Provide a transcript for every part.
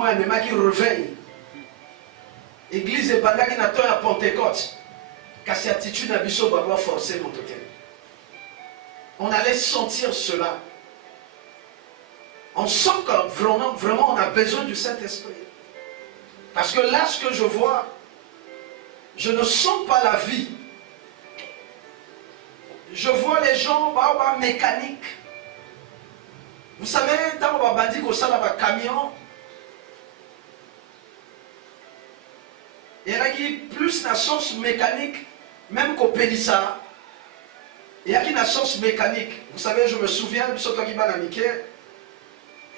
moi, mais qui réveille. L'église est bandée qui n'attend à Pentecôte. Car cette attitude d'ambition doit forcer mon totem. On allait sentir cela. On sent que vraiment on a besoin du Saint-Esprit. Parce que là, ce que je vois, je ne sens pas la vie. Je vois les gens mécaniques. Vous savez, quand on va dire qu'on s'en a un camion, il y en a qui plus la sens mécanique, même qu'au Pélissa. Il y a qui la sens mécanique. Vous savez, je me souviens, surtout qui va Mickey,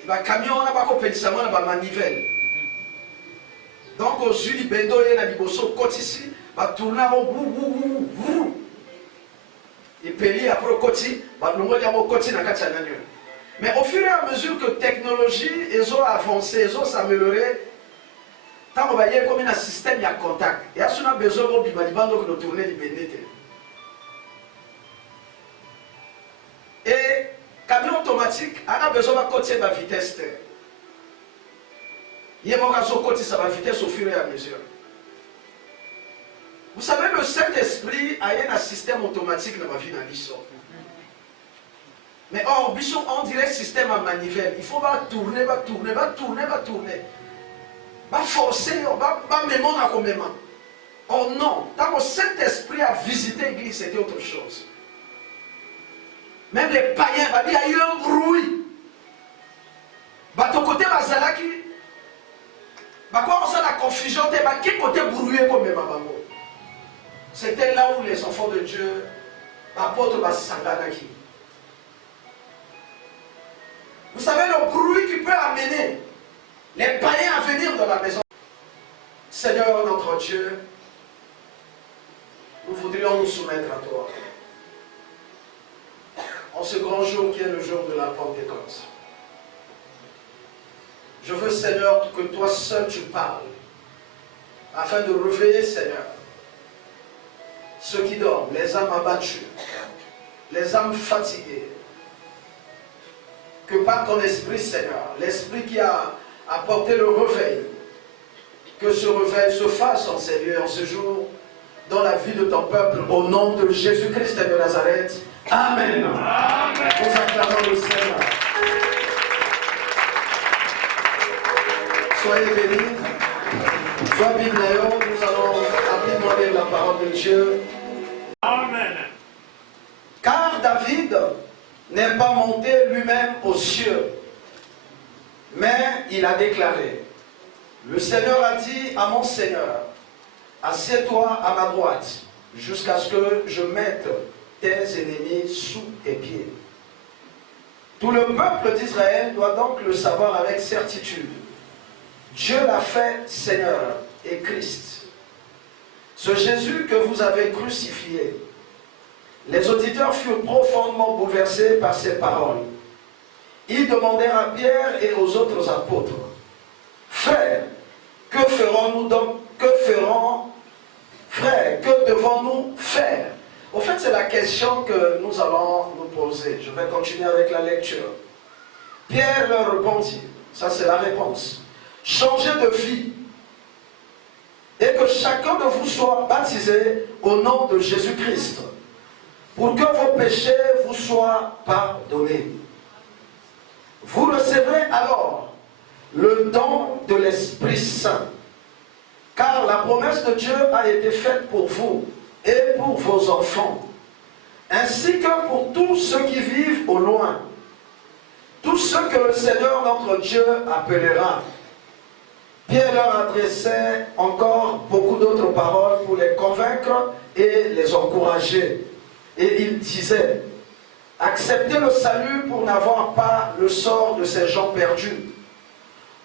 le camion, on n'a pas qu'au Pélissa, on a pas manivelle. Donc, aux yeux du bendo, il y a des bossos côté ici, va tourner au bout. Et puis, après le côté, va nous mettre au côté dans le côté. Mais au fur et à mesure que la technologie a avancé, a amélioré, quand on va y aller comme un système, il y a contact. Et si on a besoin de tourner les bénédicts. Et camion automatique, on a besoin de côté de la vitesse. Il y a un côté de la vitesse au fur et à mesure. Vous savez, le Saint-Esprit a un système automatique dans ma vie dans l'histoire. Mais or, on dirait système à manivelle. Il faut tourner. Va forcer, va même à combien. Oh non, quand le Saint-Esprit a visité l'église, c'était autre chose. Même les païens, il y a eu un bruit. Ton côté, quoi on sent la confusion, quel côté bruyé comme même. C'était là où les enfants de Dieu, l'apôtre Sanganaki. Vous savez le bruit qui peut amener les païens à venir dans la maison. Seigneur notre Dieu, nous voudrions nous soumettre à toi. En ce grand jour qui est le jour de la Pentecôte. Je veux, Seigneur, que toi seul tu parles, afin de réveiller, Seigneur, ceux qui dorment, les âmes abattues, les âmes fatiguées. Que par ton esprit, Seigneur, l'esprit qui a apporté le réveil, que ce réveil se fasse en ces lieux, en ce jour, dans la vie de ton peuple, au nom de Jésus-Christ de Nazareth. Amen. Amen. Nous acclamons le Seigneur. Soyez bénis. Sois béni, nous allons rapidement lire la parole de Dieu. Amen. Car David n'est pas monté lui-même aux cieux, mais il a déclaré, le Seigneur a dit à mon Seigneur, assieds-toi à ma droite, jusqu'à ce que je mette tes ennemis sous tes pieds. Tout le peuple d'Israël doit donc le savoir avec certitude. Dieu l'a fait Seigneur et Christ. Ce Jésus que vous avez crucifié. Les auditeurs furent profondément bouleversés par ces paroles. Ils demandèrent à Pierre et aux autres apôtres, frères, que ferons-nous donc? Frères, que devons-nous faire? Au fait, c'est la question que nous allons nous poser. Je vais continuer avec la lecture. Pierre leur répondit, ça c'est la réponse. Changez de vie et que chacun de vous soit baptisé au nom de Jésus-Christ pour que vos péchés vous soient pardonnés. Vous recevrez alors le don de l'Esprit Saint, car la promesse de Dieu a été faite pour vous et pour vos enfants, ainsi que pour tous ceux qui vivent au loin, tous ceux que le Seigneur notre Dieu appellera. Pierre leur adressait encore beaucoup d'autres paroles pour les convaincre et les encourager. Et il disait, acceptez le salut pour n'avoir pas le sort de ces gens perdus.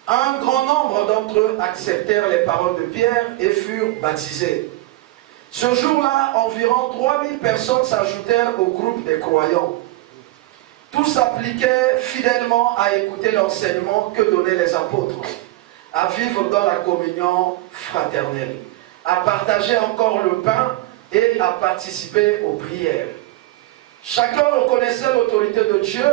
Un grand nombre d'entre eux acceptèrent les paroles de Pierre et furent baptisés. Ce jour-là, environ 3000 personnes s'ajoutèrent au groupe des croyants. Tous s'appliquaient fidèlement à écouter l'enseignement que donnaient les apôtres, à vivre dans la communion fraternelle, à partager encore le pain et à participer aux prières. Chacun reconnaissait l'autorité de Dieu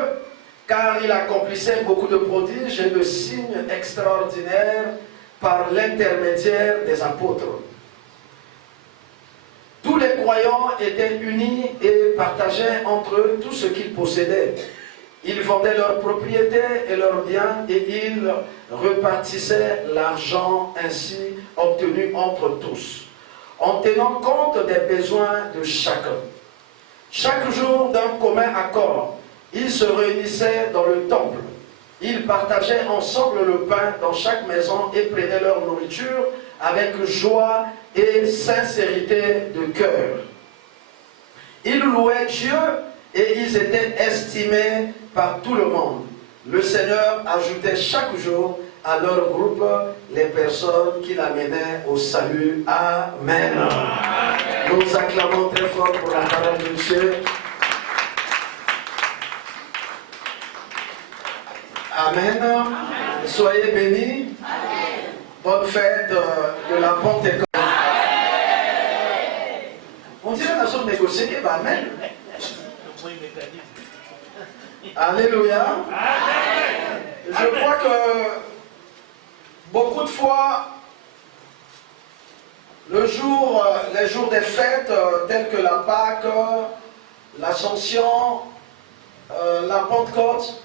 car il accomplissait beaucoup de prodiges et de signes extraordinaires par l'intermédiaire des apôtres. Tous les croyants étaient unis et partageaient entre eux tout ce qu'ils possédaient. Ils vendaient leurs propriétés et leurs biens et ils repartissaient l'argent ainsi obtenu entre tous, en tenant compte des besoins de chacun. Chaque jour, d'un commun accord, ils se réunissaient dans le temple. Ils partageaient ensemble le pain dans chaque maison et prenaient leur nourriture avec joie et sincérité de cœur. Ils louaient Dieu et ils étaient estimés par tout le monde. Le Seigneur ajoutait chaque jour à leur groupe les personnes qu'il amenait au salut. Amen. Amen. Nous acclamons très fort pour la parole de Dieu. Amen. Amen. Soyez bénis. Amen. Bonne fête de la Pentecôte. On dirait la chose négociée qui va Amen. Alléluia. Amen. Je crois que beaucoup de fois, les jours des fêtes tels que la Pâque, l'Ascension, la Pentecôte,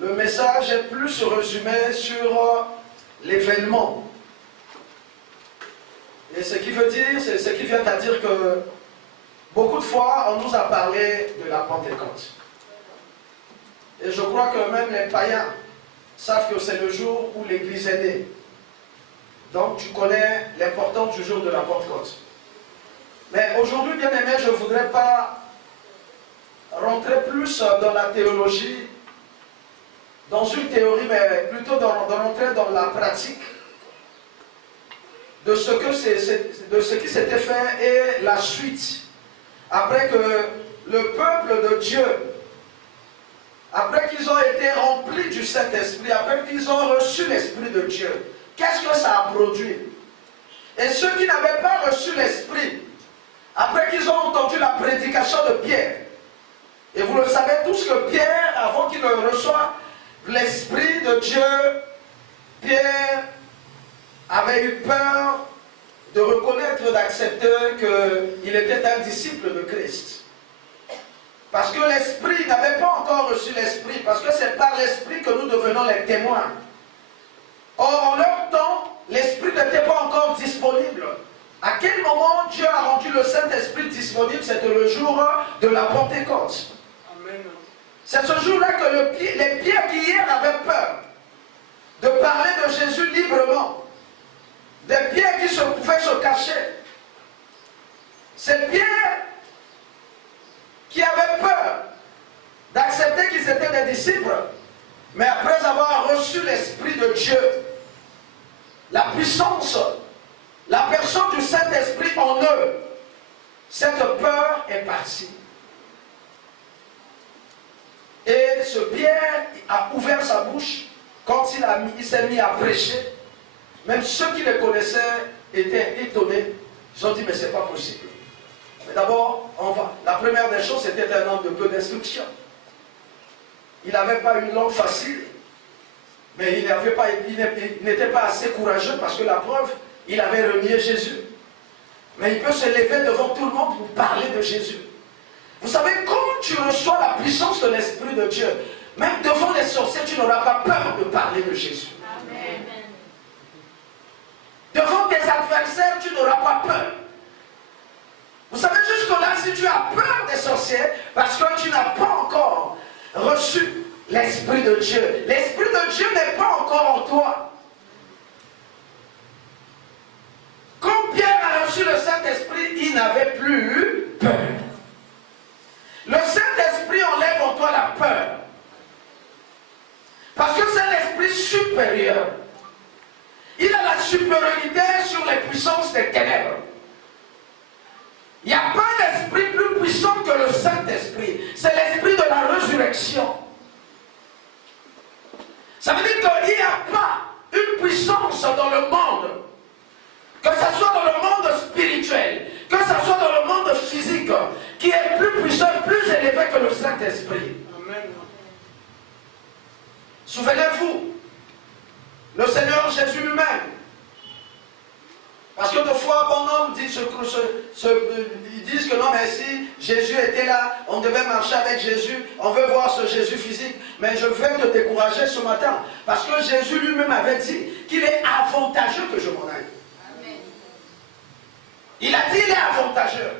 le message est plus résumé sur l'événement. Et ce qui veut dire, c'est ce qui vient à dire que beaucoup de fois, on nous a parlé de la Pentecôte. Et je crois que même les païens savent que c'est le jour où l'Église est née. Donc tu connais l'importance du jour de la Pentecôte. Mais aujourd'hui, bien aimé, je ne voudrais pas rentrer plus dans la théologie, dans une théorie, mais plutôt rentrer dans la pratique de ce qui s'était fait et la suite. Après que le peuple de Dieu, après qu'ils ont été remplis du Saint-Esprit, après qu'ils ont reçu l'Esprit de Dieu, qu'est-ce que ça a produit? Et ceux qui n'avaient pas reçu l'Esprit, après qu'ils ont entendu la prédication de Pierre, et vous le savez tous que Pierre, avant qu'il ne reçoive l'Esprit de Dieu, Pierre avait eu peur de reconnaître, d'accepter qu'il était un disciple de Christ. Parce que l'Esprit n'avait pas encore reçu l'Esprit, parce que c'est par l'Esprit que nous devenons les témoins. Or, en leur temps, l'Esprit n'était pas encore disponible. À quel moment Dieu a rendu le Saint-Esprit disponible? C'était le jour de la Pentecôte. Amen. C'est ce jour-là que les Pierre qui hier avaient peur de parler de Jésus librement, des Pierre qui pouvaient se cacher, c'est Pierre qui avaient peur d'accepter qu'ils étaient des disciples, mais après avoir reçu l'Esprit de Dieu, la puissance, la personne du Saint-Esprit en eux, cette peur est partie. Et ce Pierre a ouvert sa bouche quand il s'est mis à prêcher. Même ceux qui le connaissaient étaient étonnés. Ils ont dit, mais c'est pas possible. Mais d'abord, la première des choses, c'était un homme de peu d'instruction. Il n'avait pas une langue facile, mais il n'était pas assez courageux parce que la preuve, il avait renié Jésus. Mais il peut se lever devant tout le monde pour parler de Jésus. Vous savez, quand tu reçois la puissance de l'Esprit de Dieu, même devant les sorciers, tu n'auras pas peur de parler de Jésus. Amen. Devant tes adversaires, tu n'auras pas peur. Vous savez, jusque-là, si tu as peur des sorciers, parce que tu n'as pas encore reçu l'Esprit de Dieu. L'Esprit de Dieu n'est pas encore en toi. Quand Pierre a reçu le Saint-Esprit, il n'avait plus eu peur. Le Saint-Esprit enlève en toi la peur. Parce que c'est l'Esprit supérieur. Il a la supériorité sur les puissances des ténèbres. Il n'y a pas d'esprit plus puissant que le Saint-Esprit. C'est l'esprit de la résurrection. Ça veut dire qu'il n'y a pas ils disent que non, mais si Jésus était là, on devait marcher avec Jésus, on veut voir ce Jésus physique. Mais je vais te décourager ce matin, parce que Jésus lui-même avait dit qu'il est avantageux que je m'en aille. Amen. Il a dit qu'il est avantageux.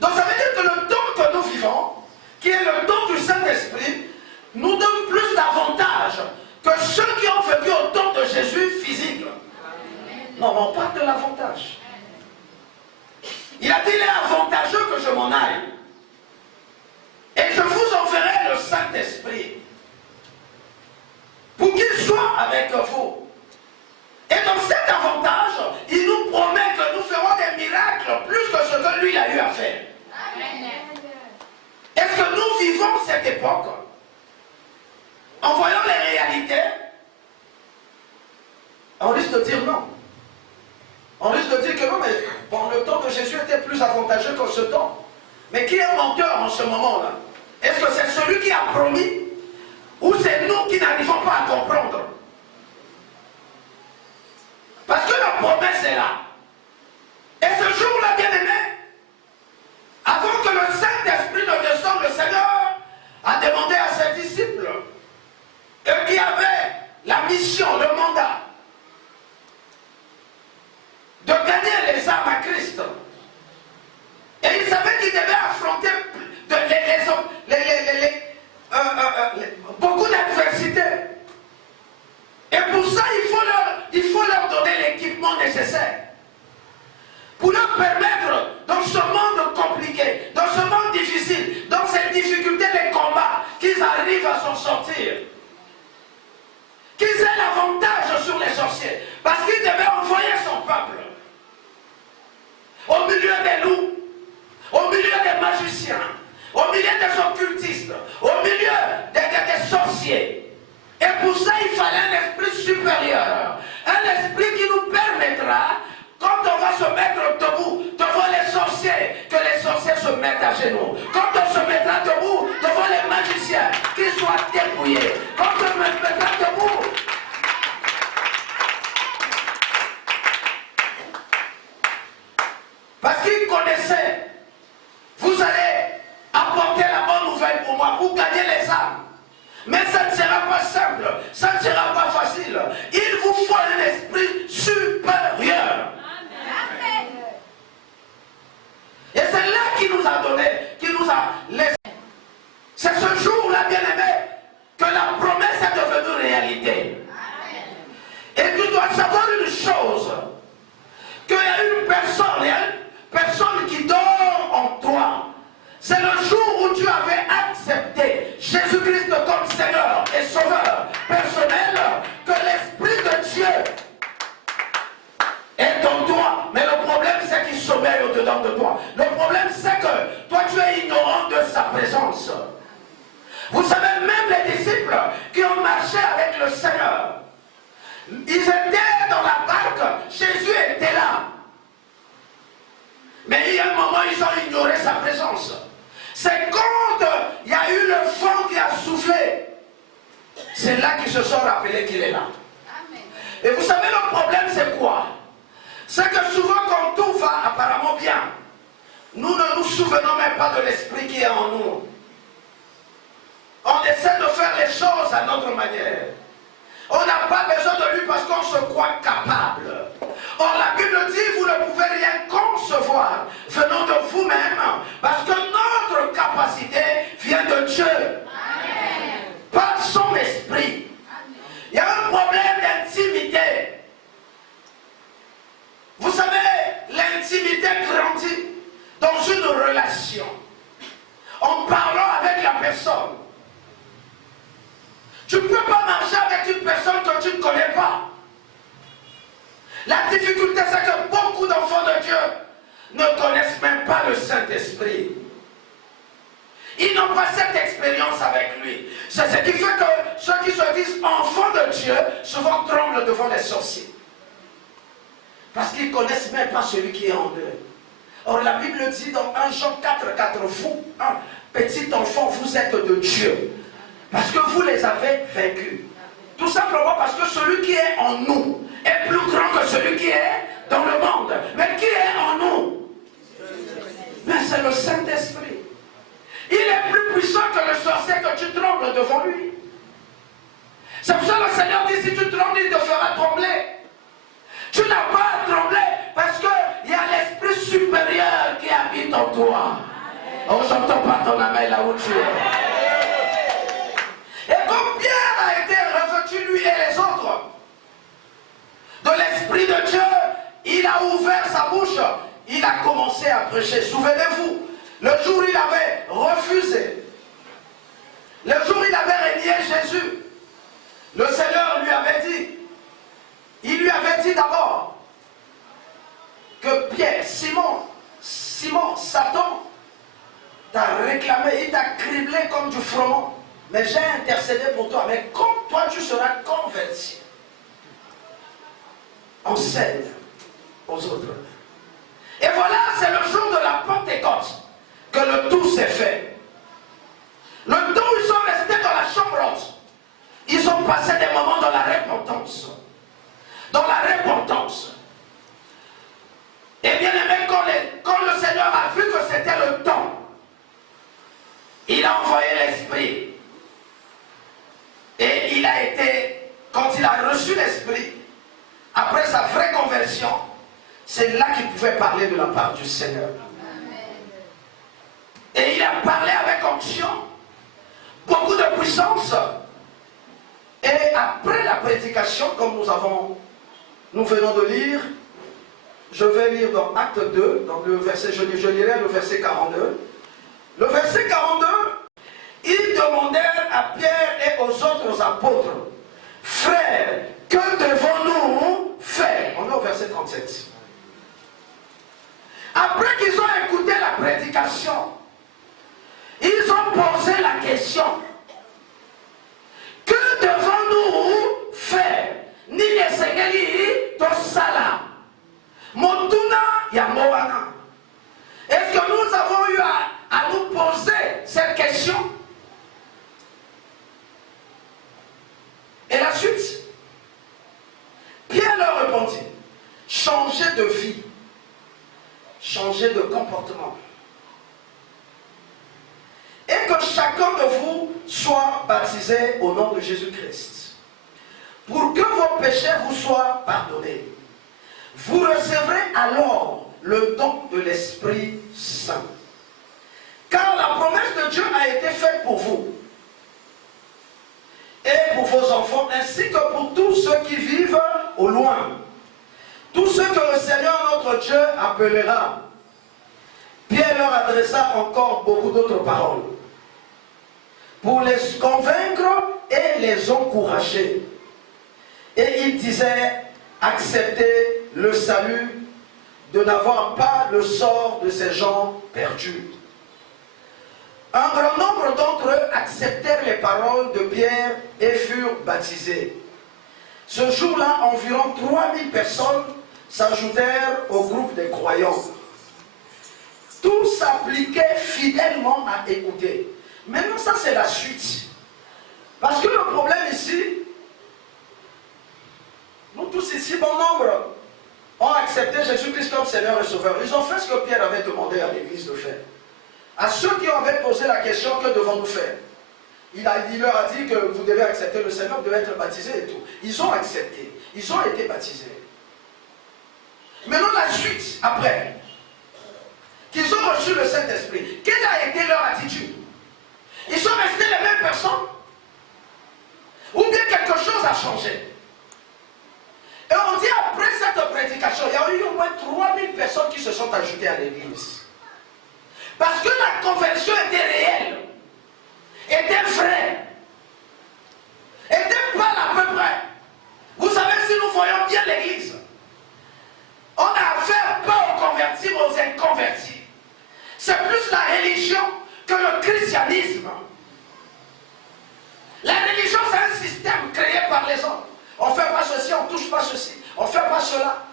Donc ça veut dire que le temps que nous vivons, qui est le temps du Saint-Esprit, nous donne plus d'avantages que ceux qui ont vécu au temps de Jésus physique. Non, mais on parle de l'avantage. Il a dit, il est avantageux que je m'en aille. Et je vous enverrai le Saint-Esprit pour qu'il soit avec vous. Et dans cet avantage, il nous promet que nous ferons des miracles plus que ce que lui a eu à faire. Est-ce que nous vivons cette époque en voyant les réalités? On risque de dire non. On risque de dire que non, mais bon, le temps de Jésus était plus avantageux que ce temps. Mais qui est menteur en ce moment-là? Est-ce que c'est celui qui a promis? Ou c'est nous qui n'arrivons pas à comprendre? Parce que la promesse est là. Et ce jour-là, bien-aimé, avant que le Saint-Esprit ne descende, le Seigneur a demandé à ses disciples, eux qui avaient la mission, le mandat, de gagner les âmes à Christ. Et ils savaient qu'ils devaient affronter beaucoup d'adversité. Et pour ça, il faut leur donner l'équipement nécessaire. Pour leur permettre, dans ce monde compliqué, dans ce monde difficile, dans cette difficulté, les combats, qu'ils arrivent à s'en sortir. Qu'ils aient l'avantage sur les sorciers. Parce qu'ils devaient envoyer son peuple. Au milieu des loups, au milieu des magiciens, au milieu des occultistes, au milieu des sorciers. Et pour ça, il fallait un esprit supérieur. Un esprit qui nous permettra, quand on va se mettre debout devant les sorciers, que les sorciers se mettent à genoux. Quand on se mettra debout devant les magiciens, qu'ils soient dépouillés. Quand on se mettra debout, parce qu'ils connaissaient, vous allez apporter la bonne nouvelle pour moi, pour gagner les âmes. Mais ça ne sera pas simple, ça ne sera pas facile. Il vous faut un esprit supérieur. Amen. Et c'est là qu'il nous a donné, qu'il nous a laissé. C'est ce jour-là, bien-aimé, que la promesse est devenue réalité. Amen. Et tu dois savoir une chose, qu'il y a une personne qui dort en toi. C'est le jour où tu avais accepté Jésus-Christ comme Seigneur et Sauveur personnel, que l'Esprit de Dieu est en toi. Mais le problème, c'est qu'il sommeille au-dedans de toi. Le problème, c'est que toi, tu es ignorant de sa présence. Vous savez, même les disciples qui ont marché avec le Seigneur, ils étaient dans la barque, Jésus était là. Mais il y a un moment, ils ont ignoré sa présence. C'est quand il y a eu le vent qui a soufflé. C'est là qu'ils se sont rappelés qu'il est là. Amen. Et vous savez, le problème, c'est quoi? C'est que souvent, quand tout va apparemment bien, nous ne nous souvenons même pas de l'esprit qui est en nous. On essaie de faire les choses à notre manière. On n'a pas besoin de lui parce qu'on se croit capable. Or la Bible dit, vous ne pouvez rien concevoir venant de vous-même, parce que notre capacité vient de Dieu. Amen. Par son esprit. Amen. Il y a un problème d'intimité. Vous savez, l'intimité grandit dans une relation. En parlant avec la personne. Tu ne peux pas marcher avec une personne que tu ne connais pas. La difficulté, c'est que beaucoup d'enfants de Dieu ne connaissent même pas le Saint-Esprit. Ils n'ont pas cette expérience avec lui. C'est ce qui fait que ceux qui se disent enfants de Dieu, souvent tremblent devant les sorciers. Parce qu'ils ne connaissent même pas celui qui est en eux. Or, la Bible dit dans 1 Jean 4, vous, un petit enfant, vous êtes de Dieu. Parce que vous les avez vaincus. Tout simplement parce que celui qui est en nous est plus grand que celui qui est dans le monde. Mais qui est en nous? Mais c'est le Saint-Esprit. Il est plus puissant que le sorcier, que tu trembles devant lui. C'est pour ça que le Seigneur dit, si tu trembles, il te fera trembler. Tu n'as pas à trembler parce qu'il y a l'Esprit supérieur qui habite en toi. Oh, j'entends pas ton amen là où tu es. Et comme Pierre a été revêtu, lui et les autres, de l'Esprit de Dieu, il a ouvert sa bouche, il a commencé à prêcher. Souvenez-vous, le jour où il avait refusé, le jour où il avait renié Jésus, le Seigneur lui avait dit, il lui avait dit d'abord que Pierre, Simon, Satan t'a réclamé, il t'a criblé comme du froment, mais j'ai intercédé pour toi. Mais comme toi tu seras converti, enseigne aux autres. Et voilà, c'est le jour de la Pentecôte que le tout s'est fait. Le temps où ils sont restés dans la chambre haute, ils ont passé des moments dans la repentance. Dans la repentance. Et bien aimé, quand le Seigneur a vu que c'était le temps, il a envoyé l'Esprit. Et il a été, quand il a reçu l'Esprit, après sa vraie conversion, c'est là qu'il pouvait parler de la part du Seigneur. Et il a parlé avec onction, beaucoup de puissance. Et après la prédication, comme nous venons de lire, je vais lire dans Acte 2, dans le verset, je lirai le verset 42. Le verset 42, ils demandèrent à Pierre et aux autres apôtres, frères, que devons-nous faire? On est au verset 37. Après qu'ils ont écouté la prédication, ils ont posé la question, que devons-nous faire? Ni Seigneur Tosala, Motuna Yamoana. Est-ce que nous avons eu à nous poser cette question? Et la suite, Pierre leur répondit, changez de vie, changez de comportement. Et que chacun de vous soit baptisé au nom de Jésus-Christ, pour que vos péchés vous soient pardonnés. Vous recevrez alors le don de l'Esprit Saint. Car la promesse de Dieu a été faite pour vous et pour vos enfants, ainsi que pour tous ceux qui vivent au loin. Tous ceux que le Seigneur notre Dieu appellera. Pierre leur adressa encore beaucoup d'autres paroles pour les convaincre et les encourager. Et il disait, acceptez le salut de n'avoir pas le sort de ces gens perdus. Un grand nombre d'entre eux acceptèrent les paroles de Pierre et furent baptisés. Ce jour-là, environ 3000 personnes s'ajoutèrent au groupe des croyants. Tous s'appliquaient fidèlement à écouter. Maintenant, ça c'est la suite. Parce que le problème ici, nous tous ici, bon nombre, ont accepté Jésus-Christ comme Seigneur et Sauveur. Ils ont fait ce que Pierre avait demandé à l'Église de faire. À ceux qui avaient posé la question, que devons-nous faire? Il leur a dit que vous devez accepter le Seigneur, vous devez être baptisés et tout. Ils ont accepté. Ils ont été baptisés. Maintenant, la suite, après, qu'ils ont reçu le Saint-Esprit, quelle a été leur attitude? Ils sont restés les mêmes personnes? Ou bien quelque chose a changé? Et on dit après cette prédication, il y a eu au moins 3000 personnes qui se sont ajoutées à l'église. Parce que la conversion était réelle, était vraie, était pas à peu près. Vous savez, si nous voyons bien l'église, on a affaire pas aux convertis, mais aux inconvertis. C'est plus la religion que le christianisme. La religion, c'est un système créé par les hommes. On ne fait pas ceci, on ne touche pas ceci, on ne fait pas cela.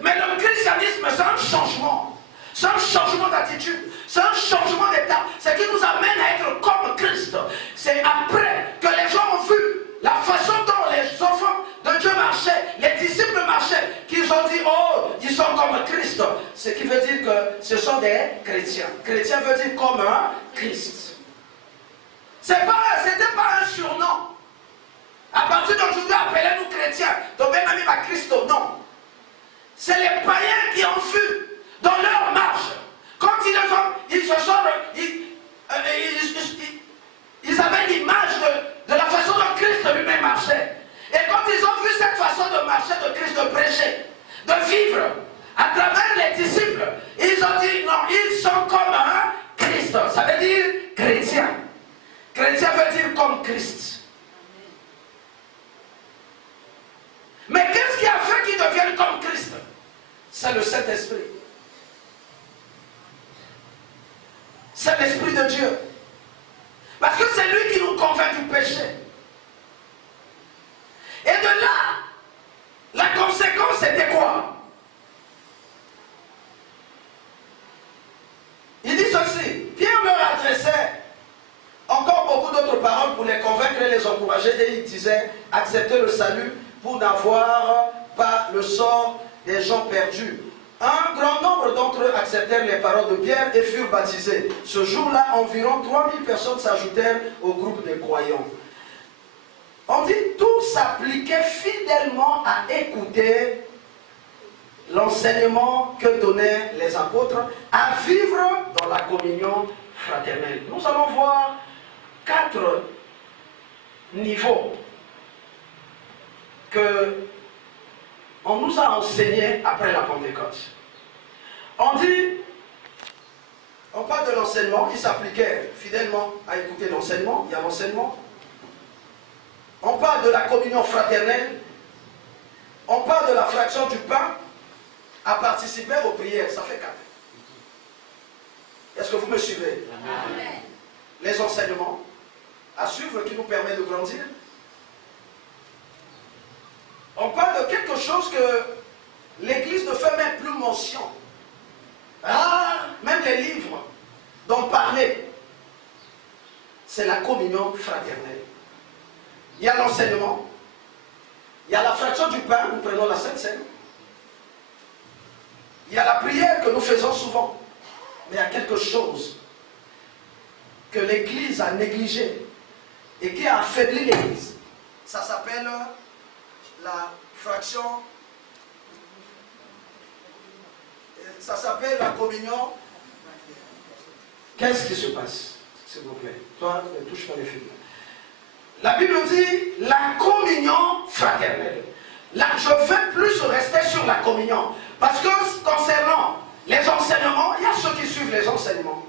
Mais le christianisme, c'est un changement. C'est un changement d'attitude. C'est un changement d'état. C'est qui nous amène à être comme Christ. C'est après que les gens ont vu la façon dont les enfants de Dieu marchaient, les disciples marchaient, qu'ils ont dit, oh, ils sont comme Christ. Ce qui veut dire que ce sont sont des chrétiens. Chrétien veut dire comme un Christ. C'était pas un surnom. À partir d'aujourd'hui, appelez-nous chrétiens. Donc même ami ma Christo, non. C'est les païens qui ont vu dans leur marche. Quand ils avaient l'image de la façon dont Christ lui-même marchait. Et quand ils ont vu cette façon de marcher de Christ, de prêcher, de vivre à travers les disciples, ils ont dit non, ils sont comme un Christ. Ça veut dire chrétien. Chrétien veut dire comme Christ. Mais qu'est-ce qui a fait qu'ils deviennent comme Christ? C'est le Saint-Esprit. C'est l'Esprit de Dieu. Parce que c'est lui qui nous convainc du péché. Et de là, la conséquence c'était quoi? Il dit ceci, Pierre leur adressait encore beaucoup d'autres paroles pour les convaincre et les encourager, et il disait, acceptez le salut pour n'avoir pas le sort des gens perdus. Un grand nombre d'entre eux acceptèrent les paroles de Pierre et furent baptisés. Ce jour-là, environ 3000 personnes s'ajoutèrent au groupe des croyants. On dit, tout s'appliquait fidèlement à écouter l'enseignement que donnaient les apôtres, à vivre dans la communion fraternelle. Nous allons voir 4 niveaux que on nous a enseigné après la Pentecôte. On dit, on parle de l'enseignement, il s'appliquait fidèlement à écouter l'enseignement, il y a l'enseignement. On parle de la communion fraternelle, on parle de la fraction du pain, à participer aux prières, ça fait 4. Est-ce que vous me suivez? Amen. Les enseignements à suivre qui nous permettent de grandir. On parle de quelque chose que l'Église ne fait même plus mention. Même les livres dont parler, c'est la communion fraternelle. Il y a l'enseignement, il y a la fraction du pain, nous prenons la Sainte Seine. Il y a la prière que nous faisons souvent. Mais il y a quelque chose que l'Église a négligé et qui a affaibli l'Église. Ça s'appelle la fraction, ça s'appelle la communion. Qu'est-ce qui se passe, s'il vous plaît? Toi, ne touche pas les films. La Bible dit la communion fraternelle. Là, je vais plus rester sur la communion. Parce que concernant les enseignements, il y a ceux qui suivent les enseignements.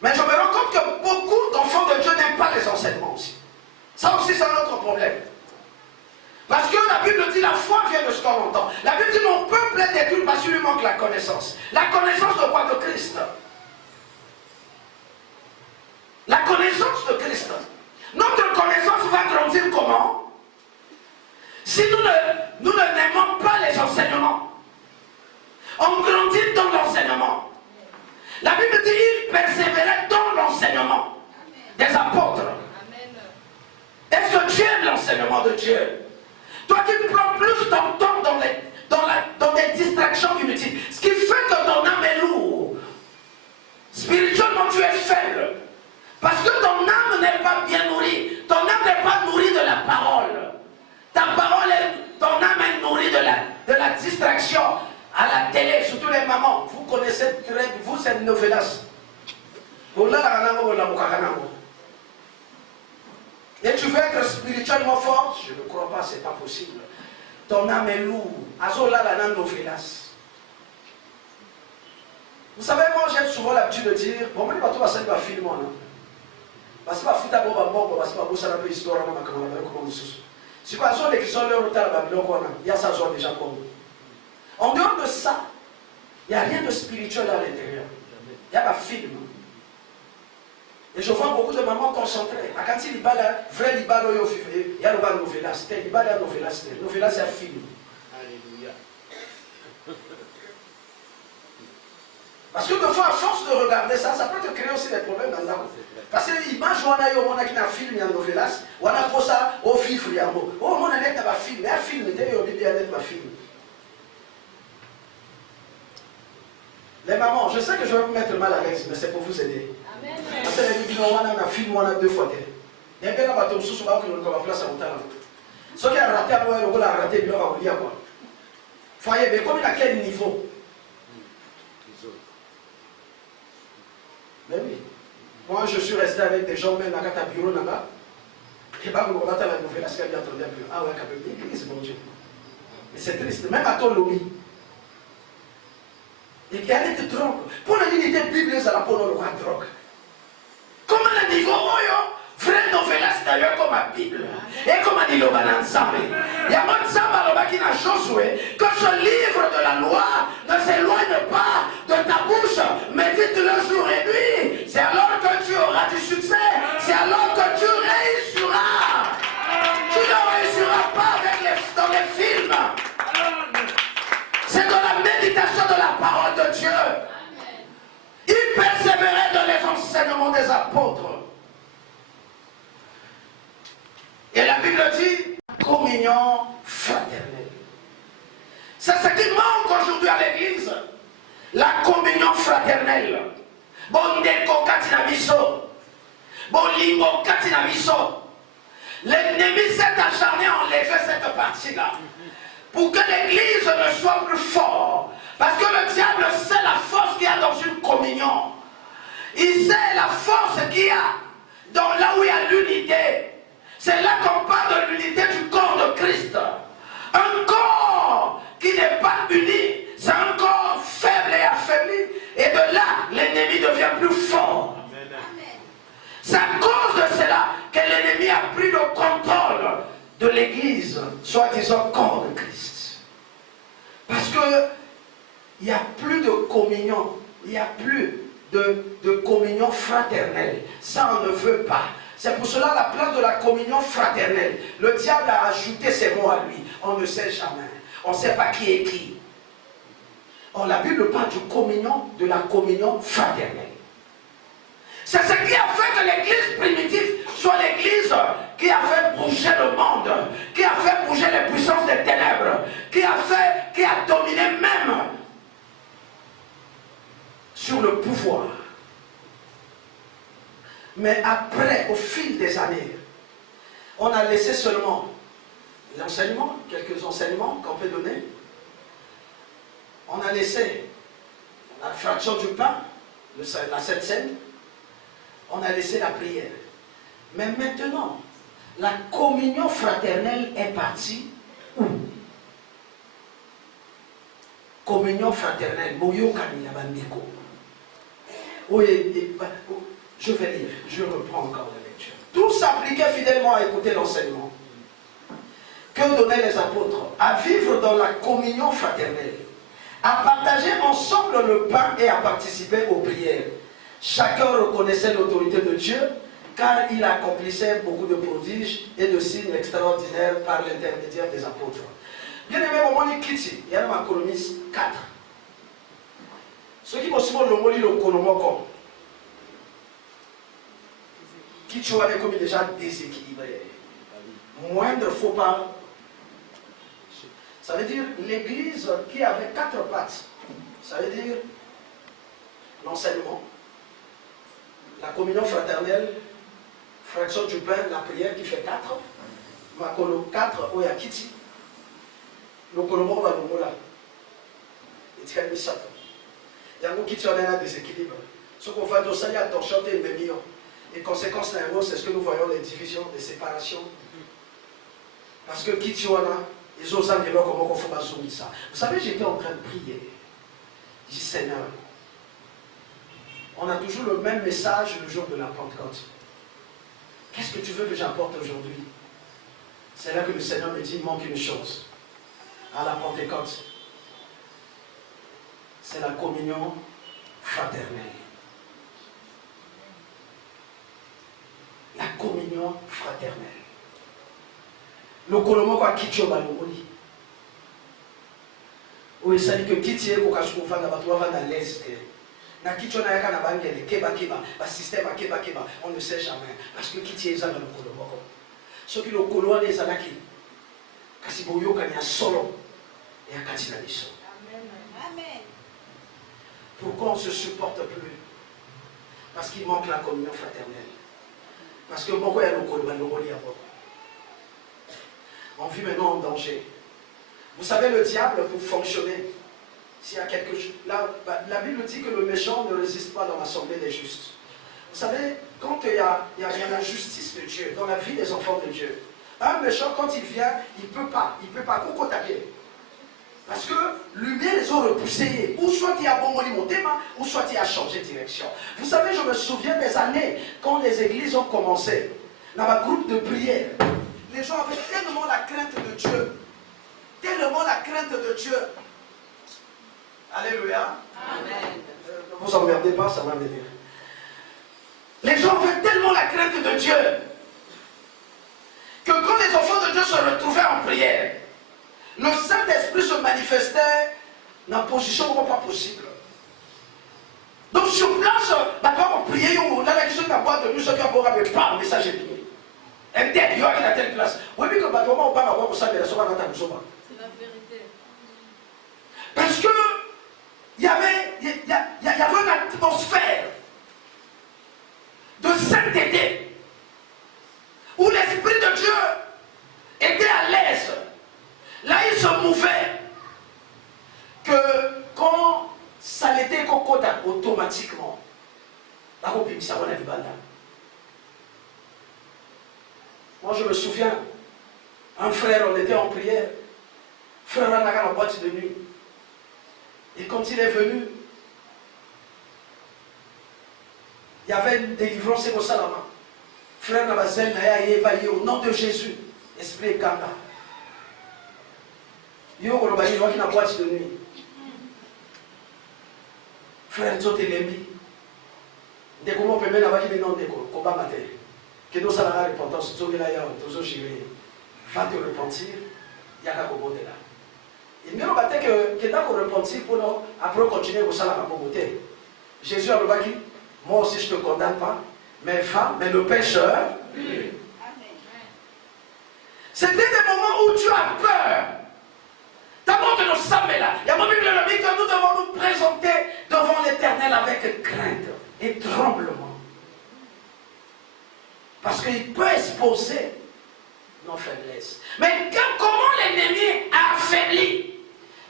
Mais je me rends compte que beaucoup d'enfants de Dieu n'aiment pas les enseignements aussi. Ça aussi, c'est un autre problème. Parce que la Bible dit la foi vient de ce qu'on entend. La Bible dit mon peuple est détruit parce qu'il lui manque la connaissance. La connaissance de quoi? De Christ. La connaissance de Christ. Notre connaissance va grandir comment? Si nous n'aimons pas les enseignements. On grandit dans l'enseignement. La Bible dit il persévérait dans l'enseignement des apôtres. Est-ce que tu aimes l'enseignement de Dieu? Toi qui prends plus ton temps dans des distractions inutiles, ce qui fait que ton âme est lourde. Spirituellement, tu es faible. Parce que ton âme n'est pas bien nourrie. Ton âme n'est pas nourrie de la parole. Ta parole, ton âme est nourrie de la distraction à la télé, surtout les mamans. Vous connaissez très bien, vous c'est novelas. Et tu veux être spirituellement fort? Je ne crois pas, c'est pas possible. Ton âme est lourde. Azola la novelas. Vous savez, moi j'ai souvent l'habitude de dire, bon, mais pas tout ça va filmer, non? Parce que fouta boba mbongo, parce que pas bossa la peu histoire, on a comment on dit. Si quoi, sont les qui sont leur retard, il y a ça déjà comme. En dehors de ça, il n'y a rien de spirituel à l'intérieur. Il y a pas film. Et je vois beaucoup de mamans concentrées. À quand il y a vrai libalo, il y a le bal novelas. Il y a le novelas. Novelas, c'est un film. Alléluia. Parce que de fois, à force de regarder ça, ça peut te créer aussi des problèmes dans l'âme. Parce que l'image, on a eu un film, il y a un novelas, on a pour ça, au vivre, il y a un mot. Oh, mon année, tu as un film, mais un film, tu as eu un film. Les mamans, je sais que je vais vous mettre mal à l'aise, mais c'est pour vous aider. Parce que les gens ont un film, on a 2 fois. Il y a un peu de bateau sous qui va place à mon talent. Ce qui a raté, on a raté, il va dire quoi. Foyer, mais comme il a quel niveau? Mais oui. Moi, je suis resté avec des gens, même dans un bureau là-bas. Et pas que on attend la nouvelle, parce qu'elle attendait un peu. Ah ouais, quand même, l'église, mon Dieu. Mais c'est triste, même à ton lobby. Et puis elle était drogue. Pour l'unité biblique, ça n'a pas le droit de drogue. Comment le niveau, frère novelas d'ailleurs comme la Bible. Et comme dit le ensemble. Il y a un ensemble qui n'a Josué que ce livre de la loi ne s'éloigne pas de ta bouche, mais dites-le jour et nuit. C'est alors que tu auras du succès. C'est alors que tu réussiras. Tu ne réussiras pas dans les films. C'est dans la méditation de la parole de Dieu. Il persévérait dans les enseignements des apôtres. Et la Bible dit communion fraternelle. C'est ce qui manque aujourd'hui à l'église. La communion fraternelle. Bondeko katina biso. Bolingo katina biso. L'ennemi s'est acharné à enlever cette partie-là. Pour que l'église ne soit plus forte. Parce que le diable sait la force qu'il y a dans une communion. Il sait la force qu'il y a dans là où il y a l'unité. C'est là qu'on parle de l'unité du corps de Christ. Un corps qui n'est pas uni, c'est un corps faible et affaibli. Et de là, l'ennemi devient plus fort. C'est à cause de cela que l'ennemi a pris le contrôle de l'église, soi-disant corps de Christ. Parce que il n'y a plus de communion, il n'y a plus de communion fraternelle. Ça, on ne veut pas. C'est pour cela la place de la communion fraternelle. Le diable a ajouté ces mots à lui. On ne sait jamais. On ne sait pas qui est qui. Or, la Bible parle de la communion fraternelle. C'est ce qui a fait que l'église primitive soit l'église qui a fait bouger le monde, qui a fait bouger les puissances des ténèbres, qui a dominé même sur le pouvoir. Mais après, au fil des années, on a laissé seulement l'enseignement, quelques enseignements qu'on peut donner. On a laissé la fraction du pain, la Sainte Seine. On a laissé la prière. Mais maintenant, la communion fraternelle est partie où? Communion fraternelle. Je vais lire, je reprends encore la lecture. Tout s'appliquait fidèlement à écouter l'enseignement. Que donnaient les apôtres? À vivre dans la communion fraternelle, à partager ensemble le pain et à participer aux prières. Chacun reconnaissait l'autorité de Dieu, car il accomplissait beaucoup de prodiges et de signes extraordinaires par l'intermédiaire des apôtres. Bien aimé, au moment il y a un Colomis 4. Ce qui me semble le mot, le Colomoko. Qui tu vois comme déjà déséquilibré. Moindre faux pas. Ça veut dire l'église qui avait 4 pattes. Ça veut dire l'enseignement, la communion fraternelle, fraction du pain, la prière qui fait 4. Makolo 4, Oyakiti. Le Colombo va nous là. Et tu as mis ça. Il y a un qui tient un déséquilibre. Ce qu'on fait de ça, il y a attention des millions. Et conséquence d'un mot, c'est ce que nous voyons, les divisions, les séparations. Parce que qui tu en a, ils osent dire comment on fait ma ça. Vous savez, j'étais en train de prier. Je dis Seigneur, on a toujours le même message le jour de la Pentecôte. Qu'est-ce que tu veux que j'apporte aujourd'hui? C'est là que le Seigneur me dit, il manque une chose. À la Pentecôte, c'est la communion fraternelle. La communion fraternelle. Le Colomo quoi kitio balomoni. Oui, ça dit que kitie ko kashuko fanga batu bavanda à l'est. Na kitio na yaka na bangele keba ba système keba on ne sait jamais parce que kitie ezanga le Colomo. Ce qui le Colomo les alaki. Kasi boyoka ni solo et akatina biso. Amen. Pourquoi on ne se supporte plus? Parce qu'il manque la communion fraternelle. Parce que on vit maintenant en danger. Vous savez, le diable, pour fonctionner, s'il y a quelque chose. La Bible dit que le méchant ne résiste pas dans l'assemblée des justes. Vous savez, quand il y a la justice de Dieu dans la vie des enfants de Dieu, un méchant, quand il vient, il ne peut pas taper. Parce que lui-même les ont repoussés. Ou soit il a bon thème, ou soit il a changé de direction. Vous savez, je me souviens des années quand les églises ont commencé, dans un groupe de prière, les gens avaient tellement la crainte de Dieu. Tellement la crainte de Dieu. Alléluia. Amen. Ne vous emmerdez pas, ça va venir. Les gens avaient tellement la crainte de Dieu que quand les enfants de Dieu se retrouvaient en prière, le Saint-Esprit se manifestait dans une position pas possible. Donc sur place, on priait, on a la question de la boîte de nuit, ceux qui ont un pas, message est fini. Un tel, il y a à telle place. Oui, mais que on pas avoir pour ça, mais la soirée dans ta maison. C'est la vérité. Parce que il y avait une atmosphère de sainteté où l'Esprit de Dieu était à l'aise. Là, il se mouvait que quand ça l'était automatiquement. Moi, je me souviens, un frère, on était en prière. Frère, on a la boîte de nuit. Et quand il est venu, il y avait une délivrance comme ça là-bas. Frère Nabazel n'a évalué au nom de Jésus. Esprit est kanda. Yo, on a une boîte de nuit. Frère Nzotelemi. Dès qu'on peut mettre la boîte de nuit, on va mater. Que nous allons la repentance, va te repentir, il y a qu'à côté là. Il me dit que dans le repentir pour après continuer au salaire à côté. Jésus a dit, moi aussi je ne te condamne pas, mais va, mais le pécheur. Oui. C'était des moments où tu as peur. D'abord que nous sommes là. Il y a un moment que nous devons nous présenter devant l'Éternel avec crainte et tremblement. Parce qu'il peut exposer nos faiblesses. Mais comment l'ennemi a affaibli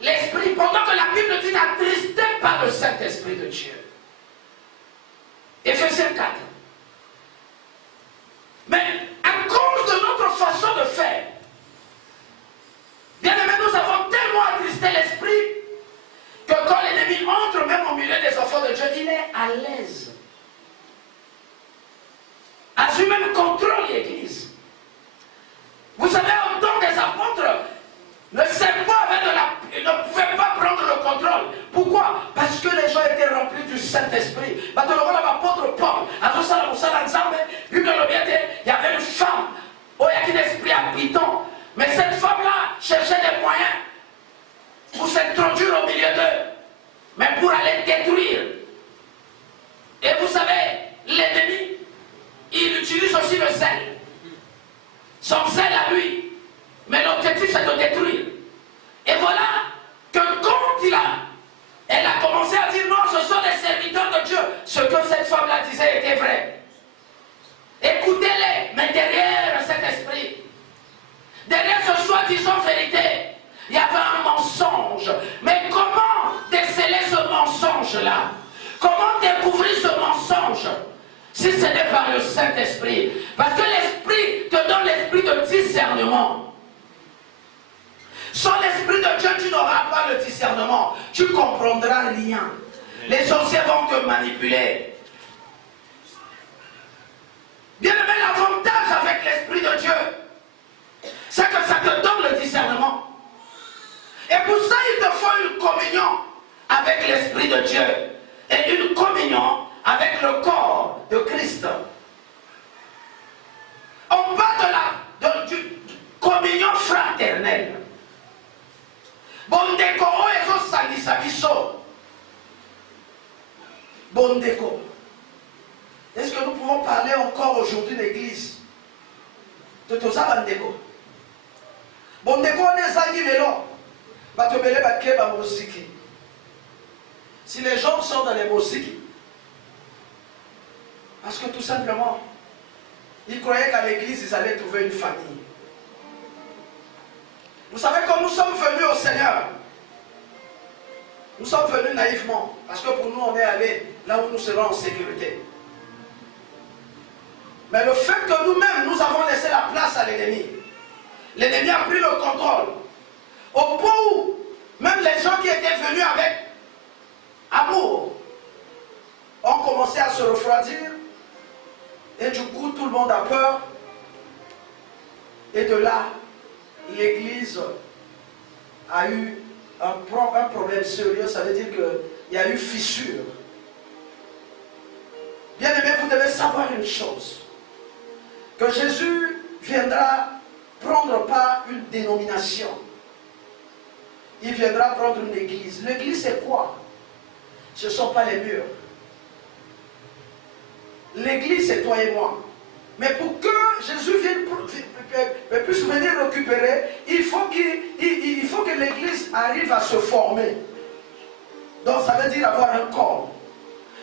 l'esprit pendant que la Bible dit n'attristez pas le Saint-Esprit de Dieu. Éphésiens 4. Mais à cause de notre façon de faire, bien aimé, nous avons tellement attristé l'esprit que quand l'ennemi entre même au milieu des enfants de Dieu, il est à l'aise. Assume même contrôle l'Église. Vous savez, en temps des apôtres, le Saint-Paul ne pouvait pas prendre le contrôle. Pourquoi? Parce que les gens étaient remplis du Saint-Esprit. Il y avait une femme, il y a un esprit habitant. Mais cette femme-là cherchait des moyens pour s'introduire au milieu d'eux, mais pour aller détruire. Et vous savez, l'ennemi, il utilise aussi le sel. Son sel à lui. Mais l'objectif c'est de détruire. Et voilà que quand elle a commencé à dire non, ce sont des serviteurs de Dieu. Ce que cette femme-là disait était vrai. Écoutez-les, mais derrière cet esprit, derrière ce soi-disant vérité, il y avait un mensonge. Mais comment déceler ce mensonge-là? Comment découvrir ce mensonge? Si ce n'est par le Saint-Esprit. Parce que l'Esprit te donne l'esprit de discernement. Sans l'Esprit de Dieu, tu n'auras pas le discernement. Tu ne comprendras rien. Les sorciers vont te manipuler. Bien aimé, l'avantage avec l'Esprit de Dieu, c'est que ça te donne le discernement. Et pour ça, il te faut une communion avec l'Esprit de Dieu. Et une communion avec le corps de Christ. On parle de communion fraternelle. Bondeko oezo salisa biso. Bondeko. Est-ce que nous pouvons parler encore aujourd'hui d'église? De tout ça, Bondeko. Bondeko on est zagi lelo. Batobele batke ba musiki. Si les gens sont dans les musiques, parce que tout simplement, ils croyaient qu'à l'église, ils allaient trouver une famille. Vous savez, quand nous sommes venus au Seigneur, nous sommes venus naïvement, parce que pour nous, on est allé là où nous serons en sécurité. Mais le fait que nous-mêmes, nous avons laissé la place à l'ennemi, l'ennemi a pris le contrôle, au point où même les gens qui étaient venus avec amour ont commencé à se refroidir, et du coup, tout le monde a peur, et de là, l'église a eu un problème sérieux, ça veut dire qu'il y a eu fissure. Bien aimé, vous devez savoir une chose, que Jésus viendra prendre pas une dénomination, il viendra prendre une église. L'église c'est quoi? Ce ne sont pas les murs. L'église c'est toi et moi. Mais pour que Jésus puisse venir récupérer, il faut que l'église arrive à se former. Donc ça veut dire avoir un corps.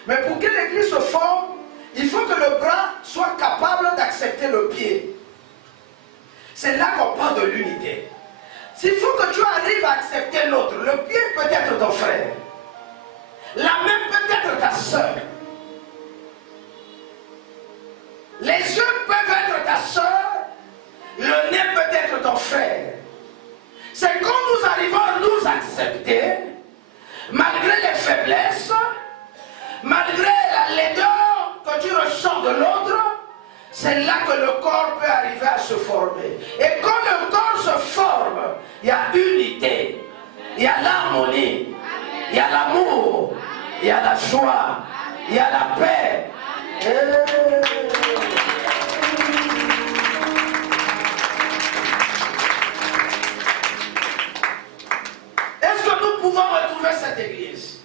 Mais pour que l'église se forme, il faut que le bras soit capable d'accepter le pied. C'est là qu'on parle de l'unité. S'il faut que tu arrives à accepter l'autre, le pied peut être ton frère, la main peut être ta soeur, les yeux peuvent être ta soeur, le nez peut être ton frère. C'est quand nous arrivons à nous accepter, malgré les faiblesses, malgré la laideur que tu ressens de l'autre, c'est là que le corps peut arriver à se former. Et quand le corps se forme, il y a unité, il y a l'harmonie, il y a l'amour, il y a la joie, il y a la paix. Est-ce que nous pouvons retrouver cette église?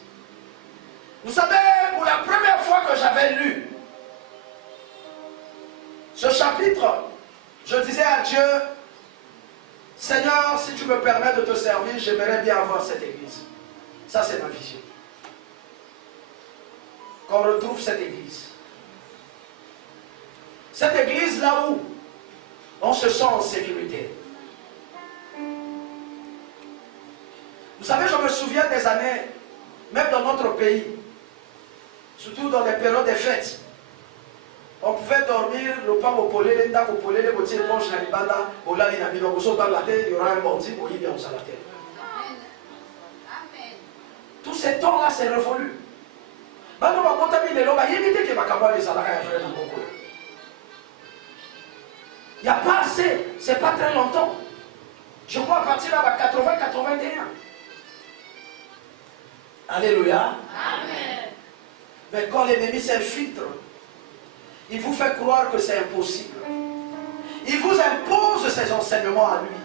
Vous savez, pour la première fois que j'avais lu ce chapitre, je disais à Dieu, Seigneur, si tu me permets de te servir, j'aimerais bien avoir cette église. Ça, c'est ma vision. Qu'on retrouve cette église. Cette église là où on se sent en sécurité. Vous savez, je me souviens des années, même dans notre pays, surtout dans les périodes des fêtes, on pouvait dormir, le pain au polé, les tacs au polé, les boutiques éponges, la libanda, au lali, la mino, au dans la terre, il y aura un bandit, il y a un salateur. Tous ces temps-là, c'est révolu. Il n'y a pas assez, c'est pas très longtemps. Je crois à partir de 80-81. Alléluia. Amen. Mais quand l'ennemi s'infiltre, il vous fait croire que c'est impossible. Il vous impose ses enseignements à lui.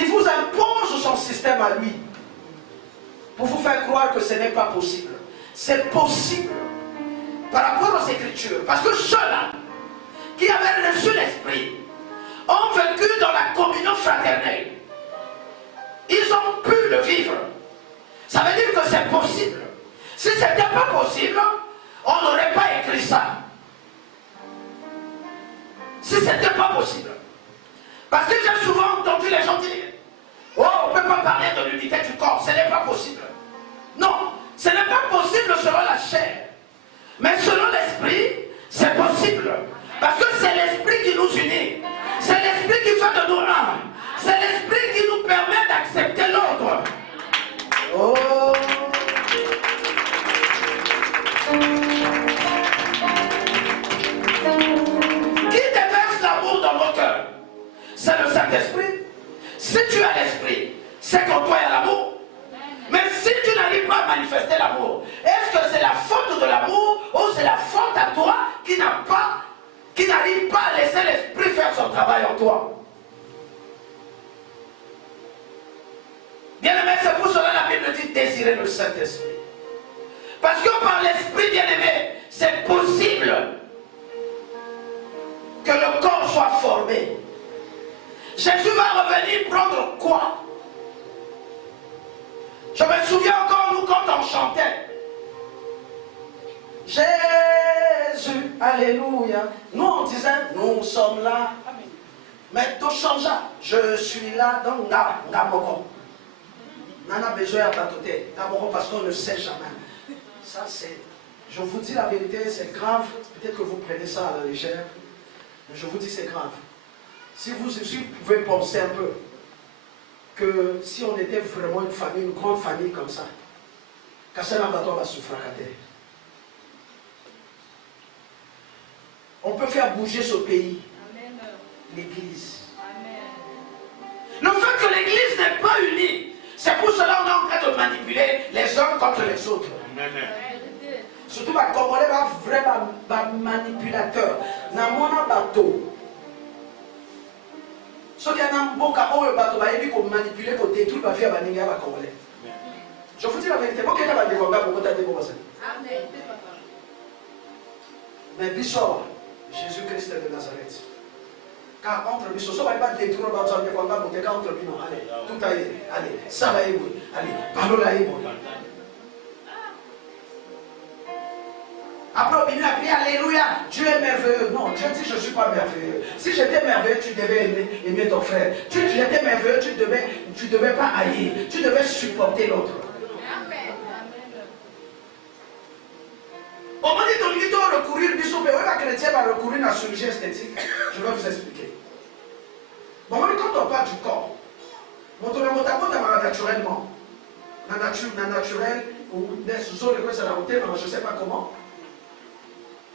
Il vous impose son système à lui. Pour vous faire croire que ce n'est pas possible. C'est possible. Par rapport aux Écritures. Parce que ceux-là qui avaient reçu l'Esprit ont vécu dans la communion fraternelle. Ils ont pu le vivre. Ça veut dire que c'est possible. Si ce n'était pas possible, on n'aurait pas écrit ça. Si ce n'était pas possible. Parce que j'ai souvent entendu les gens dire, oh, on ne peut pas parler de l'unité du corps, ce n'est pas possible. Non, ce n'est pas possible selon la chair. Mais selon l'esprit, c'est possible. Parce que c'est l'esprit qui nous unit. C'est l'esprit qui fait de nous un. C'est l'esprit qui nous permet d'accepter l'autre. Oh. Qui déverse l'amour dans nos cœurs? C'est le Saint-Esprit. Si tu as l'esprit, c'est qu'en toi il y a l'amour. Mais si tu n'arrives pas à manifester l'amour, est-ce que c'est la faute de l'amour ou c'est la faute à toi qui n'arrive pas à laisser l'esprit faire son travail en toi? Bien-aimé, c'est pour cela que la Bible dit désirer le Saint-Esprit. Parce que par l'Esprit, bien-aimé, c'est possible que le corps soit formé. Jésus va revenir prendre quoi? Je me souviens encore, nous, quand on chantait, Jésus, alléluia. Nous on disait, nous sommes là. Mais tout changea. Je suis là, donc là, on a besoin de batoter. D'abord parce qu'on ne sait jamais. Ça c'est, je vous dis la vérité, c'est grave. Peut-être que vous prenez ça à la légère. Mais je vous dis c'est grave. Si vous pouvez penser un peu que si on était vraiment une famille, une grande famille comme ça, Kassana Bato va souffrir. On peut faire bouger ce pays. L'église. Le fait que l'église n'est pas unie, c'est pour cela qu'on est en train de manipuler les uns contre les autres. Surtout les Congolais sont vraiment manipulateurs. Dans mon bateau, ceux qui ont beaucoup de bateau, ils vont manipuler pour détruire la vie à les Congolais. Je vous dis la vérité, vous avez des combats pour vous aider pour ça. Mais Bissor, Jésus-Christ de Nazareth. Car entre Bissor, ça va pas détruire le bateau, mais quand on est entre Bissor, allez, tout allez, allez, ça va y aller, allez, parole à y aller. Après, on a prié, alléluia, Dieu est merveilleux. Non, Dieu dit, je ne suis pas merveilleux. Si j'étais merveilleux, tu devais aimer ton frère. Si j'étais merveilleux, tu ne devais pas haïr. Tu devais supporter l'autre. Au moment où on doit recourir, la chrétien va recourir à la chirurgie esthétique. Je vais vous expliquer. Bon, quand on parle du corps, on a naturellement. Naturel, ou des autres, je ne sais pas comment.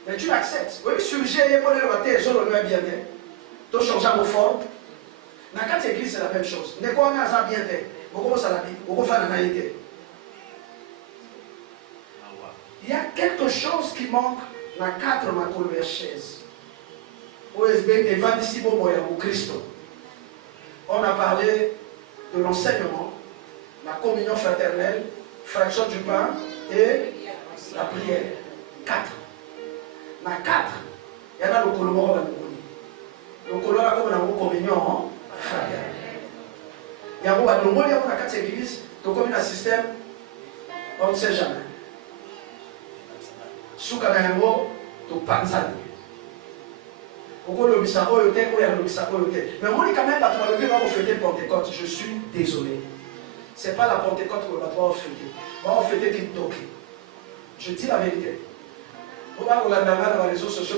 Mais tu l'acceptes. Oui, chirurgie, il y a des gens qui ont bien fait. Tu changes à forme. Dans quatre églises, c'est la même chose. Ne quoi on a bien fait. Pourquoi ça l'a dit? Pourquoi ça l'a été? Il y a quelque chose qui manque dans quatre chaise. OSB Evandissimo Moya ou Christo. On a parlé de l'enseignement, la communion fraternelle, fraction du pain et la prière. Quatre. Dans quatre, il y en a le colombo. Le colombo a comme la communion fraternelle. Il y a quatre églises, donc comme un système, on ne sait jamais. Soukana yango to panzani. Oko le bisa oyote, oya le bisa oyote. Mais moi quand même pas trop le va fêter Pentecôte, je suis désolé. C'est pas la Pentecôte que va pouvoir fêter. On va fêter TikTok. Je dis la vérité. On va dans les réseaux sociaux,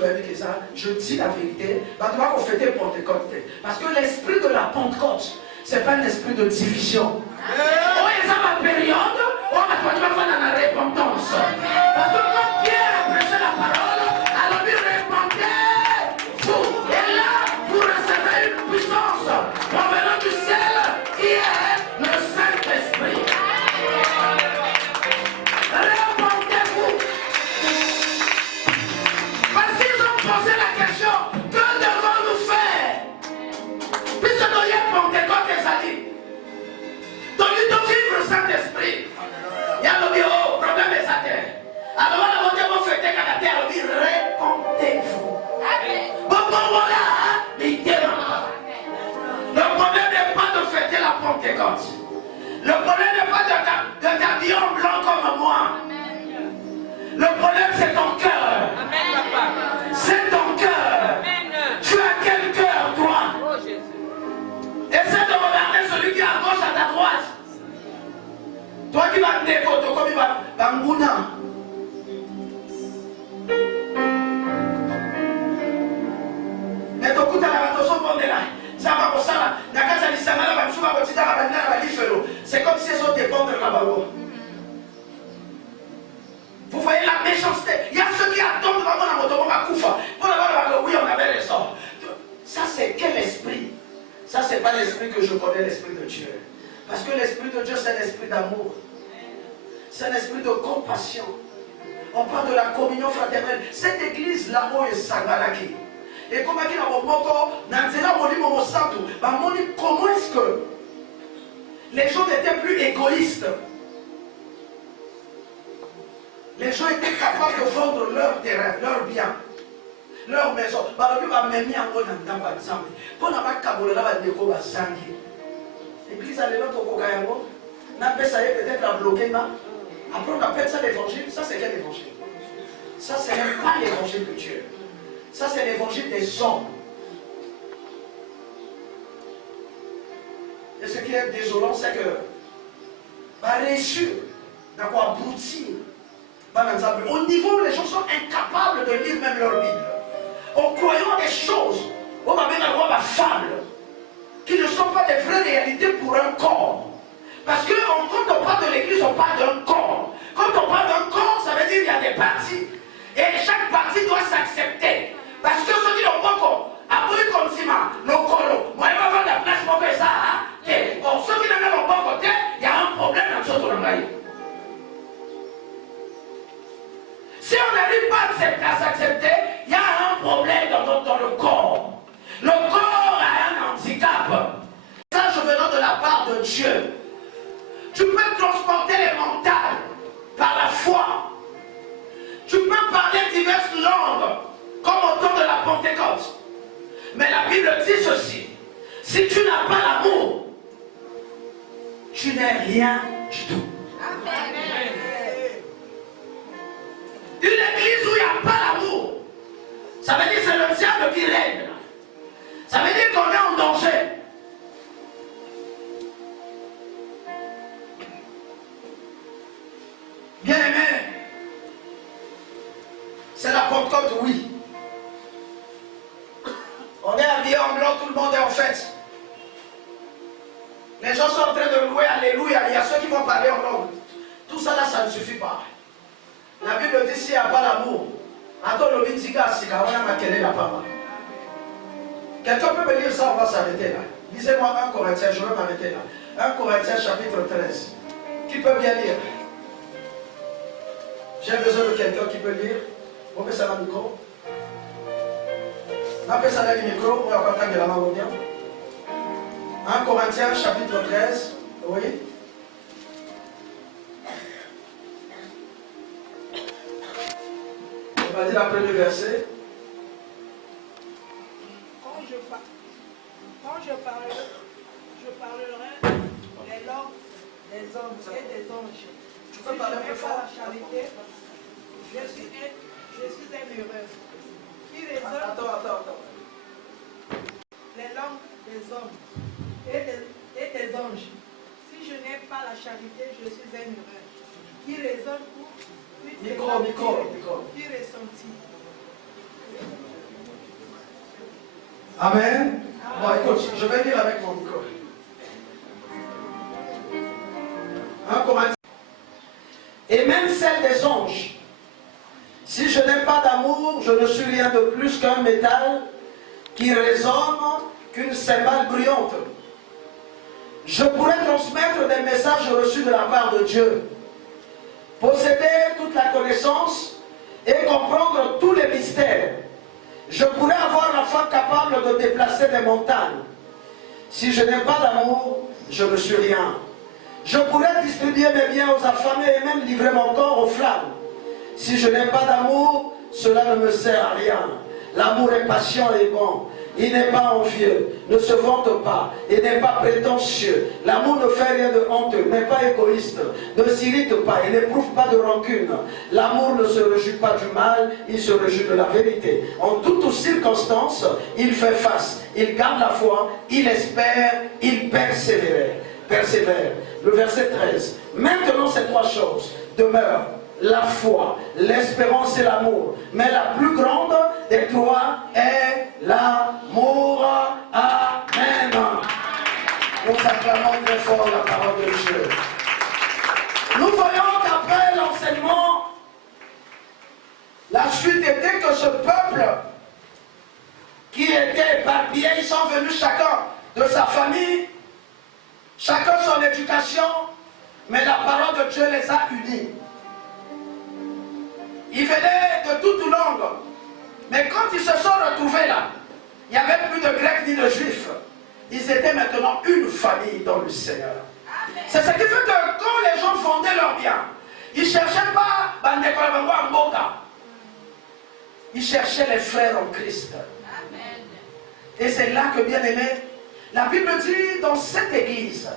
je dis la vérité. On va fêter Pentecôte. Parce que l'esprit de la Pentecôte, c'est pas un esprit de division. Oh, il y a ma période, on va faire la repentance. Parce que quand Pierre a prêché la parole, alors il répondait vous. Et là, vous recevez une puissance provenant du ciel qui est le Saint-Esprit. Répondez-vous. Parce qu'ils ont posé la question, que devons-nous faire? Puisque nous y a Pentecôte et ça dit. Donc il doit vivre le Saint-Esprit. Il y a le bureau, problème est sa terre. Alors on va vous fêter qu'à la terre, on dit répondez-vous. Bon, voilà, les démons. Le problème n'est pas de fêter la Pentecôte. Le problème n'est pas d'un gardien blanc comme moi. Le problème c'est ton cœur. C'est ton cœur. Tu as quel cœur, toi? Essaie de regarder celui qui est à gauche, à ta droite. Toi qui vas te décoter comme il va m'gouna. Mais tu écoutes la bataille bon de là. Ça va pour ça là. C'est comme si elles ont dépendre de là-bas. Vous voyez la méchanceté. Il y a ceux qui attendent vraiment la moto pour la koufa. Pour la oui, on avait raison. Ça c'est quel esprit? Ça c'est pas l'esprit que je connais, l'esprit de Dieu. Parce que l'esprit de Dieu c'est l'esprit d'amour. C'est l'esprit de compassion. On parle de la communion fraternelle. Cette église là-haut est Sangalaki. Et comme il y a comment est-ce que les gens n'étaient plus égoïstes? Les gens étaient capables de vendre leur terrain, leur bien, leur maison. L'église a l'autre Kokayango. N'a pas ça peut-être à bloquer. Après on appelle ça l'évangile. Ça c'est quel évangile? Ça, ce n'est pas l'évangile de Dieu. Ça, c'est l'évangile des hommes. Et ce qui est désolant, c'est que réussir, d'avoir aboutir, au niveau où les gens sont incapables de lire même leur Bible, en croyant des choses, on va même avoir la fable, qui ne sont pas des vraies réalités pour un corps. Parce que quand on parle de l'église, on parle d'un corps. Quand on parle d'un corps, ça veut dire qu'il y a des parties. Et chaque partie doit s'accepter. Parce que ceux qui n'ont pas corps, après comme ciment, nos colos, moi je vais avoir la place pour faire ça. Bon, ceux qui n'ont pas côté, il y a un problème dans ce tournoi. Si on n'arrive pas à s'accepter, il y a un problème dans le corps. Le corps a un handicap. Ça, je venant de la part de Dieu. Tu peux transporter les mentales par la foi. Tu peux parler diverses langues, comme au temps de la Pentecôte. Mais la Bible dit ceci. Si tu n'as pas l'amour, tu n'es rien du tout. Amen. Une église où il n'y a pas l'amour, ça veut dire que c'est le diable qui règne. Ça veut dire qu'on est en danger. Bien aimé, c'est la Pentecôte, oui. On est habillé en blanc, tout le monde est en fête. Les gens sont en train de louer, alléluia. Il y a ceux qui vont parler en langue. Tout ça là, ça ne suffit pas. La Bible dit s'il n'y a pas l'amour, quelqu'un peut me lire ça, on va s'arrêter là. Lisez-moi 1 Corinthiens, je vais m'arrêter là. 1 Corinthiens chapitre 13. Qui peut bien lire? J'ai besoin de quelqu'un qui peut lire. On peut ça dans le micro. On peut ça dans le micro, on va contacter la main bien. 1 Corinthiens chapitre 13. Oui. On va dire après le verset. Quand je parlerai les langues des hommes et des anges. Tu peux parler un peu fort. La charité, je suis un heureux. Qui raisonne Attends. les langues des hommes et des anges. Si je n'ai pas la charité, je suis un heureux. Qui raisonne pour Micro. Qui ressentit. Amen. Bon, écoute, je vais lire avec mon micro. 1 Corinthiens. Et même celle des anges. Si je n'ai pas d'amour, je ne suis rien de plus qu'un métal qui résonne, qu'une cymbale bruyante. Je pourrais transmettre des messages reçus de la part de Dieu, posséder toute la connaissance et comprendre tous les mystères. Je pourrais avoir la foi capable de déplacer des montagnes. Si je n'ai pas d'amour, je ne suis rien. Je pourrais distribuer mes biens aux affamés et même livrer mon corps aux flammes. Si je n'ai pas d'amour, cela ne me sert à rien. L'amour est patient et bon. Il n'est pas envieux, ne se vante pas, il n'est pas prétentieux. L'amour ne fait rien de honteux, n'est pas égoïste, ne s'irrite pas, il n'éprouve pas de rancune. L'amour ne se réjouit pas du mal, il se réjouit de la vérité. En toutes circonstances, il fait face, il garde la foi, il espère, il persévère. Le verset 13. Maintenant ces trois choses demeurent: la foi, l'espérance et l'amour. Mais la plus grande des trois est l'amour. Amen. Nous acclamons très fort la parole de Dieu. Nous voyons qu'après l'enseignement, la suite était que ce peuple qui était éparpillé, ils sont venus chacun de sa famille, chacun son éducation, mais la parole de Dieu les a unis. Ils venaient de toute langue. Mais quand ils se sont retrouvés là, il n'y avait plus de Grecs ni de Juifs. Ils étaient maintenant une famille dans le Seigneur. C'est ce qui fait que quand les gens vendaient leurs biens, ils ne cherchaient pas Mboka. Ils cherchaient les frères en Christ. Et c'est là que, bien aimé, la Bible dit dans cette église,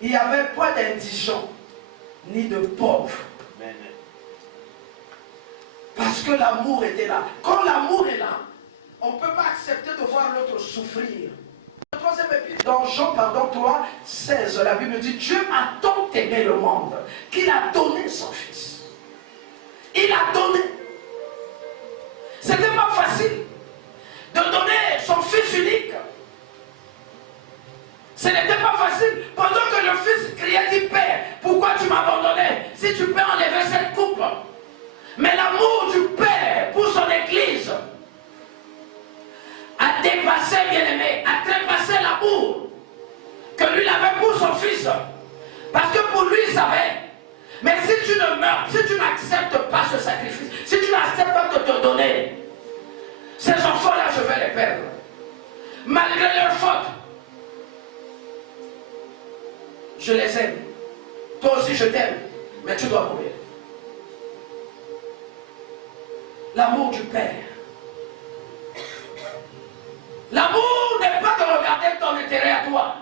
il n'y avait pas d'indigents ni de pauvres. Parce que l'amour était là. Quand l'amour est là, on ne peut pas accepter de voir l'autre souffrir. Le troisième épître, dans Jean 3, 16, la Bible dit, Dieu a tant aimé le monde qu'il a donné son Fils. Il a donné. C'était pas facile de donner son Fils unique. Ce n'était pas facile. Pendant que le Fils criait, dit, Père, pourquoi tu m'as abandonné? Si tu peux enlever cette coupe. Mais l'amour du Père pour son Église a dépassé, bien-aimé, a trépassé l'amour que lui avait pour son Fils. Parce que pour lui, il savait. Mais si tu ne meurs, si tu n'acceptes pas ce sacrifice, si tu n'acceptes pas de te donner, ces enfants-là, je vais les perdre. Malgré leurs fautes, je les aime. Toi aussi, je t'aime. Mais tu dois mourir. L'amour du Père. L'amour n'est pas de regarder ton intérêt à toi.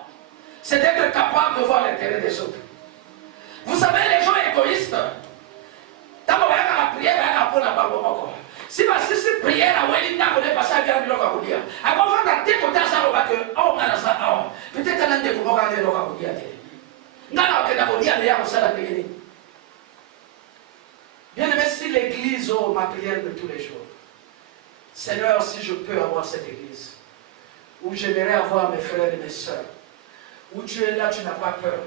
C'est d'être capable de voir l'intérêt des autres. Vous savez, les gens égoïstes, si ma prière à Welinda, on est passé à bien de l'Okaoudia. Avant de faire la tête au tasaro, oh, manasa, oh, peut-être qu'elle a des coups à l'Okaoudia. Non, non, que l'Okaoudia n'est pas ça la bénédiction. Bien aimé, si l'église, oh, ma prière de tous les jours. Seigneur, si je peux avoir cette église, où j'aimerais avoir mes frères et mes soeurs, où tu es là, tu n'as pas peur.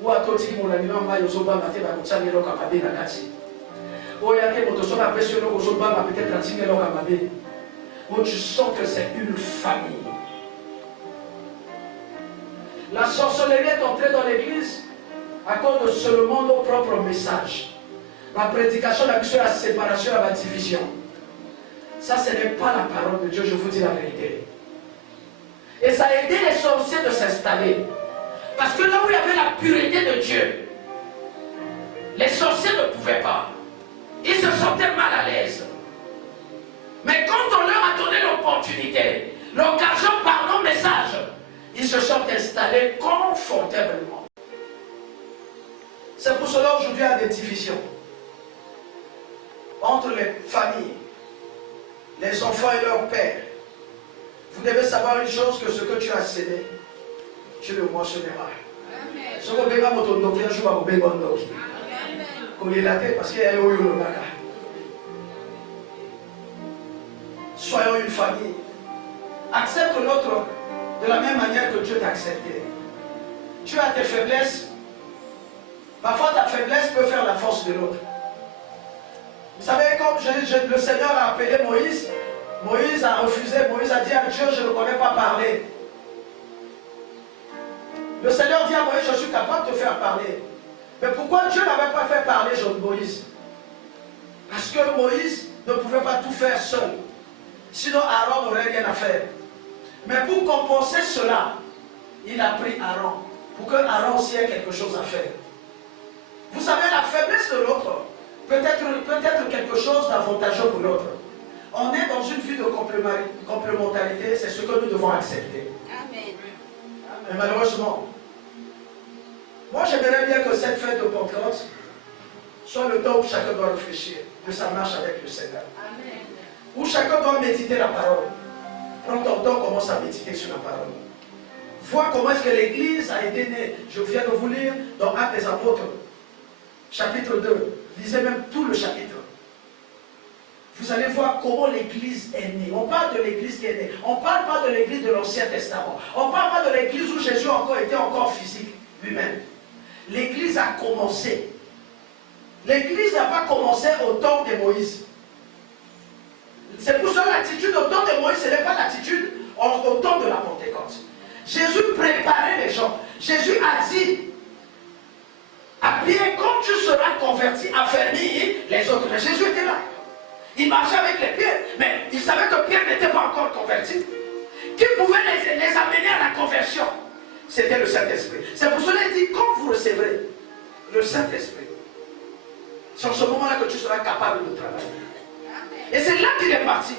Où à toi, tu mon ami, maman, yozoba, maté, bakutsa, melo, kapabé, nakati. Où yake, motoso, ma pression, yozoba, ma peut-être trati, melo, kapabé. Où tu sens que c'est une famille. La sorcellerie est entrée dans l'église à cause de seulement nos propres messages. La prédication, la mission, la séparation, la division. Ça, ce n'est pas la parole de Dieu, je vous dis la vérité. Et ça a aidé les sorciers de s'installer. Parce que là où il y avait la pureté de Dieu, les sorciers ne pouvaient pas. Ils se sentaient mal à l'aise. Mais quand on leur a donné l'opportunité, l'occasion par nos messages, ils se sont installés confortablement. C'est pour cela aujourd'hui il y a des divisions entre les familles, les enfants et leurs pères. Vous devez savoir une chose, que ce que tu as sémé, tu le moissonneras. Soyons une famille. Accepte l'autre de la même manière que Dieu t'a accepté. Tu as tes faiblesses. Parfois ta faiblesse peut faire la force de l'autre. Vous savez, comme le Seigneur a appelé Moïse, Moïse a refusé, Moïse a dit à Dieu, je ne connais pas parler. Le Seigneur dit à Moïse, je suis capable de te faire parler. Mais pourquoi Dieu n'avait pas fait parler Moïse? Parce que Moïse ne pouvait pas tout faire seul. Sinon Aaron n'aurait rien à faire. Mais pour compenser cela, il a pris Aaron. Pour que Aaron aussi ait quelque chose à faire. Vous savez, la faiblesse de l'autre peut être quelque chose d'avantageux pour l'autre. On est dans une vie de complémentarité, c'est ce que nous devons accepter. Amen. Mais malheureusement, moi j'aimerais bien que cette fête de Pentecôte soit le temps où chacun doit réfléchir de sa marche avec le Seigneur. Amen. Où chacun doit méditer la parole. Prends ton temps, commence à méditer sur la parole. Vois comment est-ce que l'Église a été née. Je viens de vous lire dans Actes des Apôtres, chapitre 2. Lisez même tout le chapitre. Vous allez voir comment l'Église est née. On parle de l'Église qui est née. On ne parle pas de l'Église de l'Ancien Testament. On ne parle pas de l'Église où Jésus était encore physique lui-même. L'Église a commencé. L'Église n'a pas commencé au temps de Moïse. C'est pour ça l'attitude au temps de Moïse, ce n'est pas l'attitude au temps de la Pentecôte. Jésus préparait les gens. Jésus a dit à Pierre, quand tu seras converti, affermis les autres. Mais Jésus était là. Il marchait avec les Pierre, mais il savait que Pierre n'était pas encore converti. Qui pouvait les amener à la conversion? C'était le Saint-Esprit. C'est pour cela qu'il dit, quand vous recevrez le Saint-Esprit, c'est en ce moment-là que tu seras capable de travailler. Et c'est là qu'il est parti.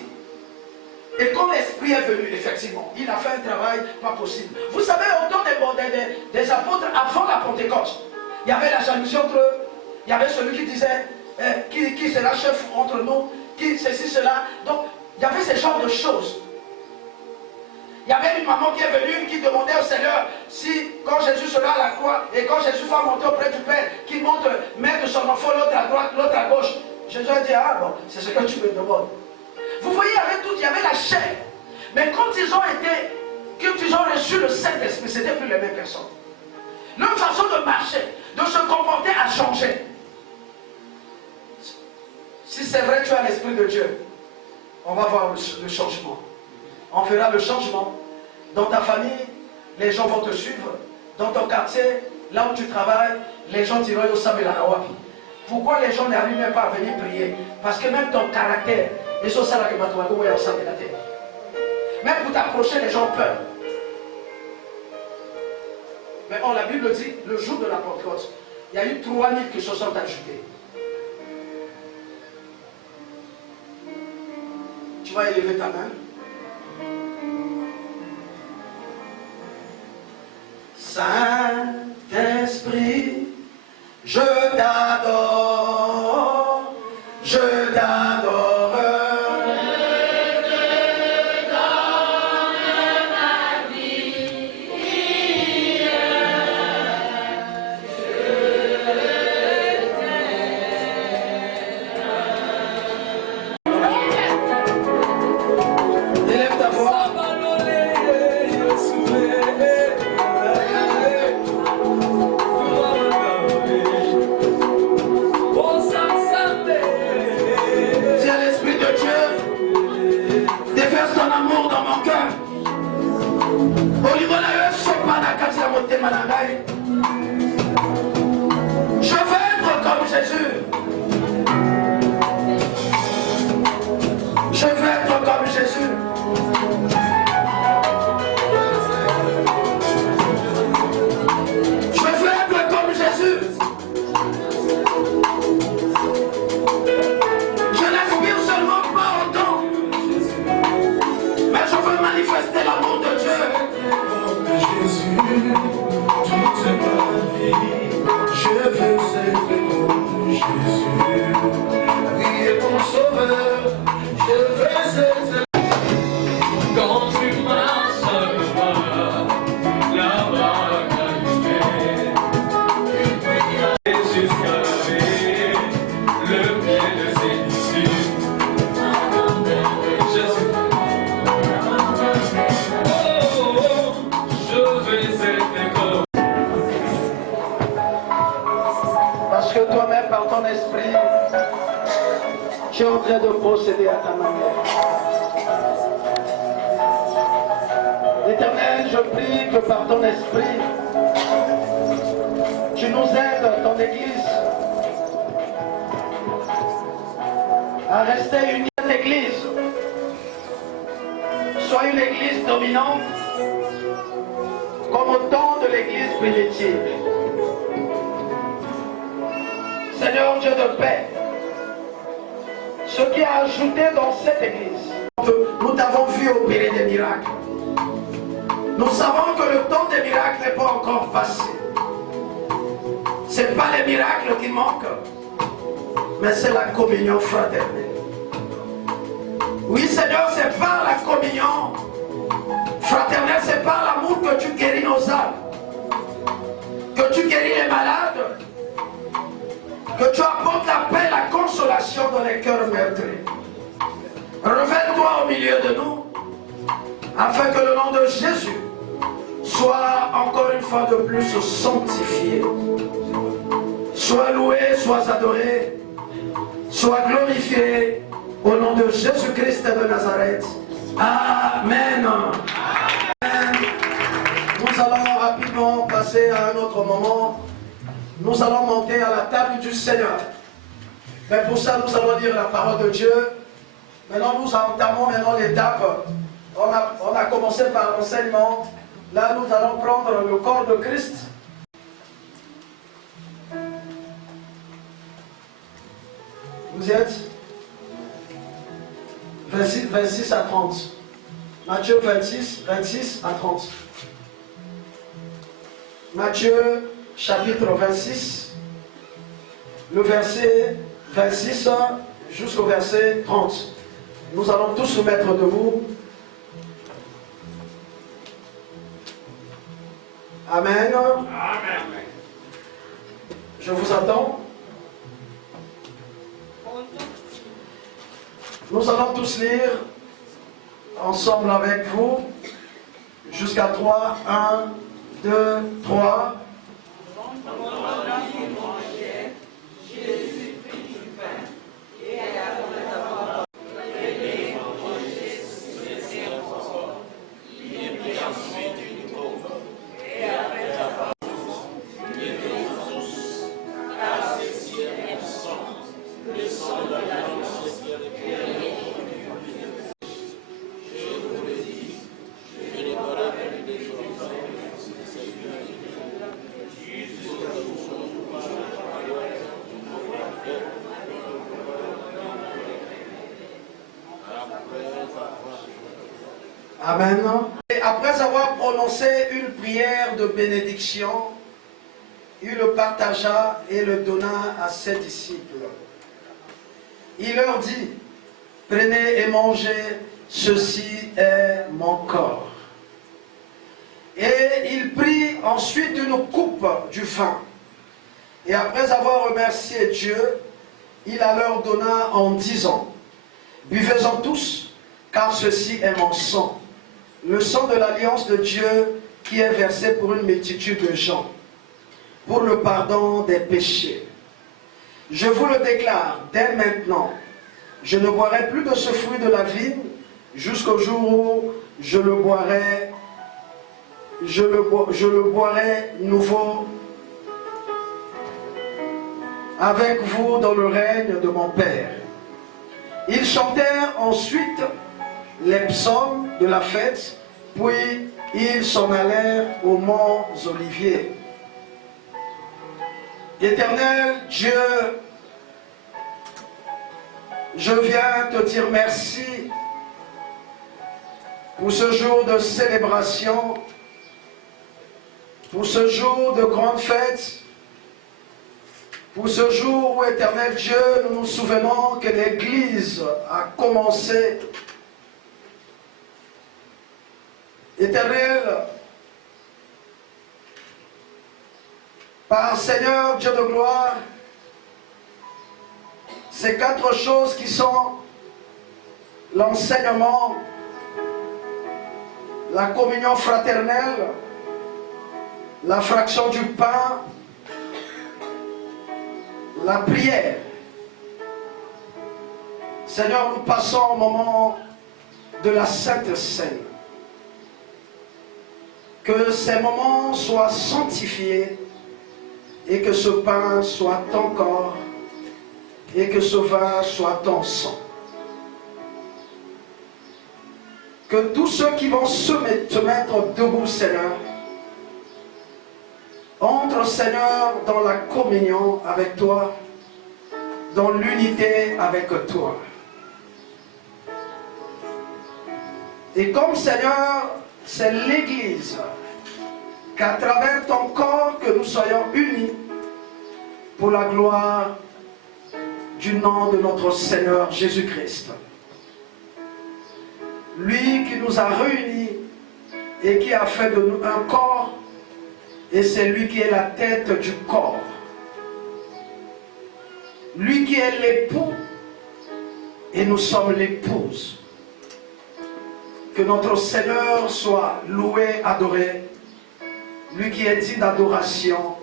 Et quand l'Esprit est venu, effectivement, il a fait un travail pas possible. Vous savez, au temps des apôtres, avant la Pentecôte, il y avait la jalousie entre eux. Il y avait celui qui disait, qui sera chef entre nous, qui ceci, cela. Donc, il y avait ce genre de choses. Il y avait une maman qui est venue, qui demandait au Seigneur si, quand Jésus sera à la croix, et quand Jésus va monter auprès du Père, qu'il monte mettre son enfant l'autre à droite, l'autre à gauche. Jésus a dit, ah bon, c'est ce que tu me demandes. Vous voyez, il y avait tout, il y avait la chair. Mais quand ils ont reçu le Saint-Esprit, ce n'était plus les mêmes personnes. Leur façon de marcher, de se comporter a changé. Si c'est vrai que tu as l'Esprit de Dieu, on va voir le changement. On verra le changement. Dans ta famille, les gens vont te suivre. Dans ton quartier, là où tu travailles, les gens diront Yo Sabe la Rawapi. Pourquoi les gens n'arrivent même pas à venir prier? Parce que même ton caractère, les choses ça là que la terre. Même pour t'approcher, les gens ont peur. Mais la Bible dit, le jour de la Pentecôte, il y a eu 3000 qui se sont ajoutés. Tu vas élever ta main. Saint-Esprit, je t'adore, je t'adore. Je veux être comme Jésus. Je veux être comme Jésus. Je veux être comme Jésus. Je n'aspire seulement pas au don, mais je veux manifester l'amour de Dieu. Jésus, toute ma vie, je veux être comme Jésus. Lui est mon sauveur, je veux être. Quand tu marcheras là-bas, jusqu'à le pied de ses disciples. Jésus. Parce que toi-même, par ton esprit, tu es en train de procéder à ta manière. Éternel, je prie que par ton esprit, tu nous aides, ton Église, à rester unie. Cette Église soit une Église dominante, comme au temps de l'Église primitive. Seigneur Dieu de paix, ce qui a ajouté dans cette Église, nous t'avons vu opérer des miracles. Nous savons que le temps des miracles n'est pas encore passé. Ce n'est pas les miracles qui manquent, mais c'est la communion fraternelle. Oui Seigneur, c'est par la communion fraternelle, c'est par l'amour que tu guéris nos âmes, que tu guéris les malades, que tu apportes la paix, la consolation dans les cœurs meurtris. Révèle-toi au milieu de nous, afin que le nom de Jésus soit encore une fois de plus sanctifié. Sois loué, sois adoré, sois glorifié au nom de Jésus-Christ de Nazareth. Amen. Amen. Nous allons rapidement passer à un autre moment. Nous allons monter à la table du Seigneur. Mais pour ça, nous allons lire la parole de Dieu. Maintenant, nous entamons l'étape. On a commencé par l'enseignement. Là, nous allons prendre le corps de Christ. Vous y êtes? 26 à 30. Matthieu 26 à 30. Matthieu chapitre 26, le verset 26 jusqu'au verset 30. Nous allons tous nous mettre debout. Amen. Amen. Je vous attends. Nous allons tous lire ensemble avec vous jusqu'à 3. 1, 2, 3. Amen. Et après avoir prononcé une prière de bénédiction, il le partagea et le donna à ses disciples. Il leur dit, prenez et mangez, ceci est mon corps. Et il prit ensuite une coupe du vin. Et après avoir remercié Dieu, il la leur donna en disant, buvez-en tous, car ceci est mon sang, le sang de l'alliance de Dieu qui est versé pour une multitude de gens, pour le pardon des péchés. Je vous le déclare dès maintenant, je ne boirai plus de ce fruit de la vigne jusqu'au jour où je le boirai nouveau avec vous dans le règne de mon Père. Ils chantèrent ensuite les psaumes de la fête, puis ils s'en allèrent aux monts Oliviers. Éternel Dieu, je viens te dire merci pour ce jour de célébration, pour ce jour de grande fête, pour ce jour où, Éternel Dieu, nous nous souvenons que l'Église a commencé. Éternel, par Seigneur Dieu de gloire, ces 4 choses qui sont l'enseignement, la communion fraternelle, la fraction du pain, la prière. Seigneur, nous passons au moment de la Sainte Seine. Que ces moments soient sanctifiés et que ce pain soit ton corps et que ce vin soit ton sang. Que tous ceux qui vont se mettre debout, Seigneur, entrent, Seigneur, dans la communion avec toi, dans l'unité avec toi. Et comme, Seigneur, c'est l'Église qu'à travers ton corps que nous soyons unis pour la gloire du nom de notre Seigneur Jésus-Christ. Lui qui nous a réunis et qui a fait de nous un corps, et c'est lui qui est la tête du corps. Lui qui est l'époux et nous sommes l'épouse. Que notre Seigneur soit loué, adoré, lui qui est dit d'adoration,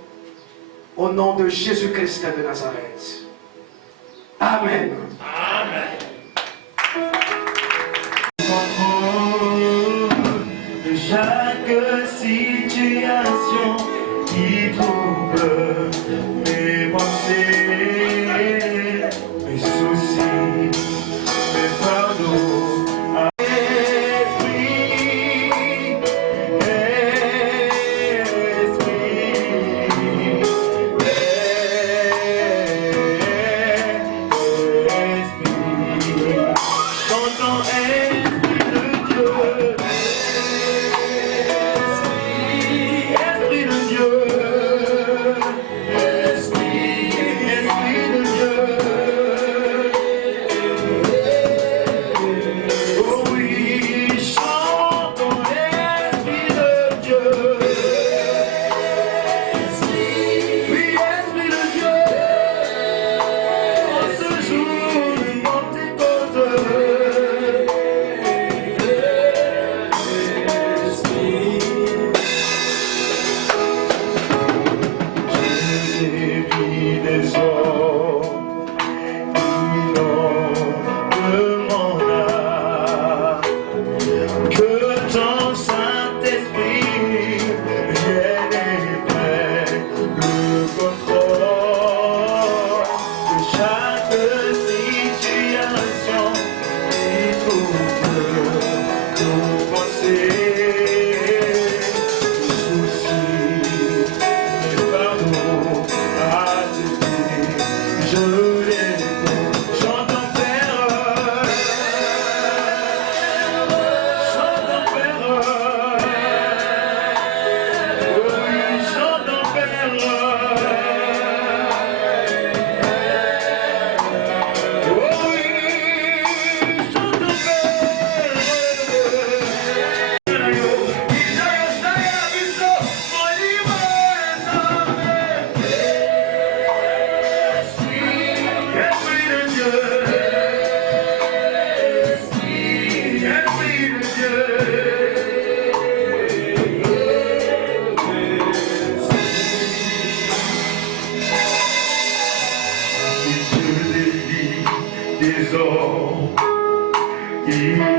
au nom de Jésus-Christ de Nazareth. Amen. Amen. De chaque situation qui trouble mes pensées, mes soucis, mes fardeaux. Esprit, Il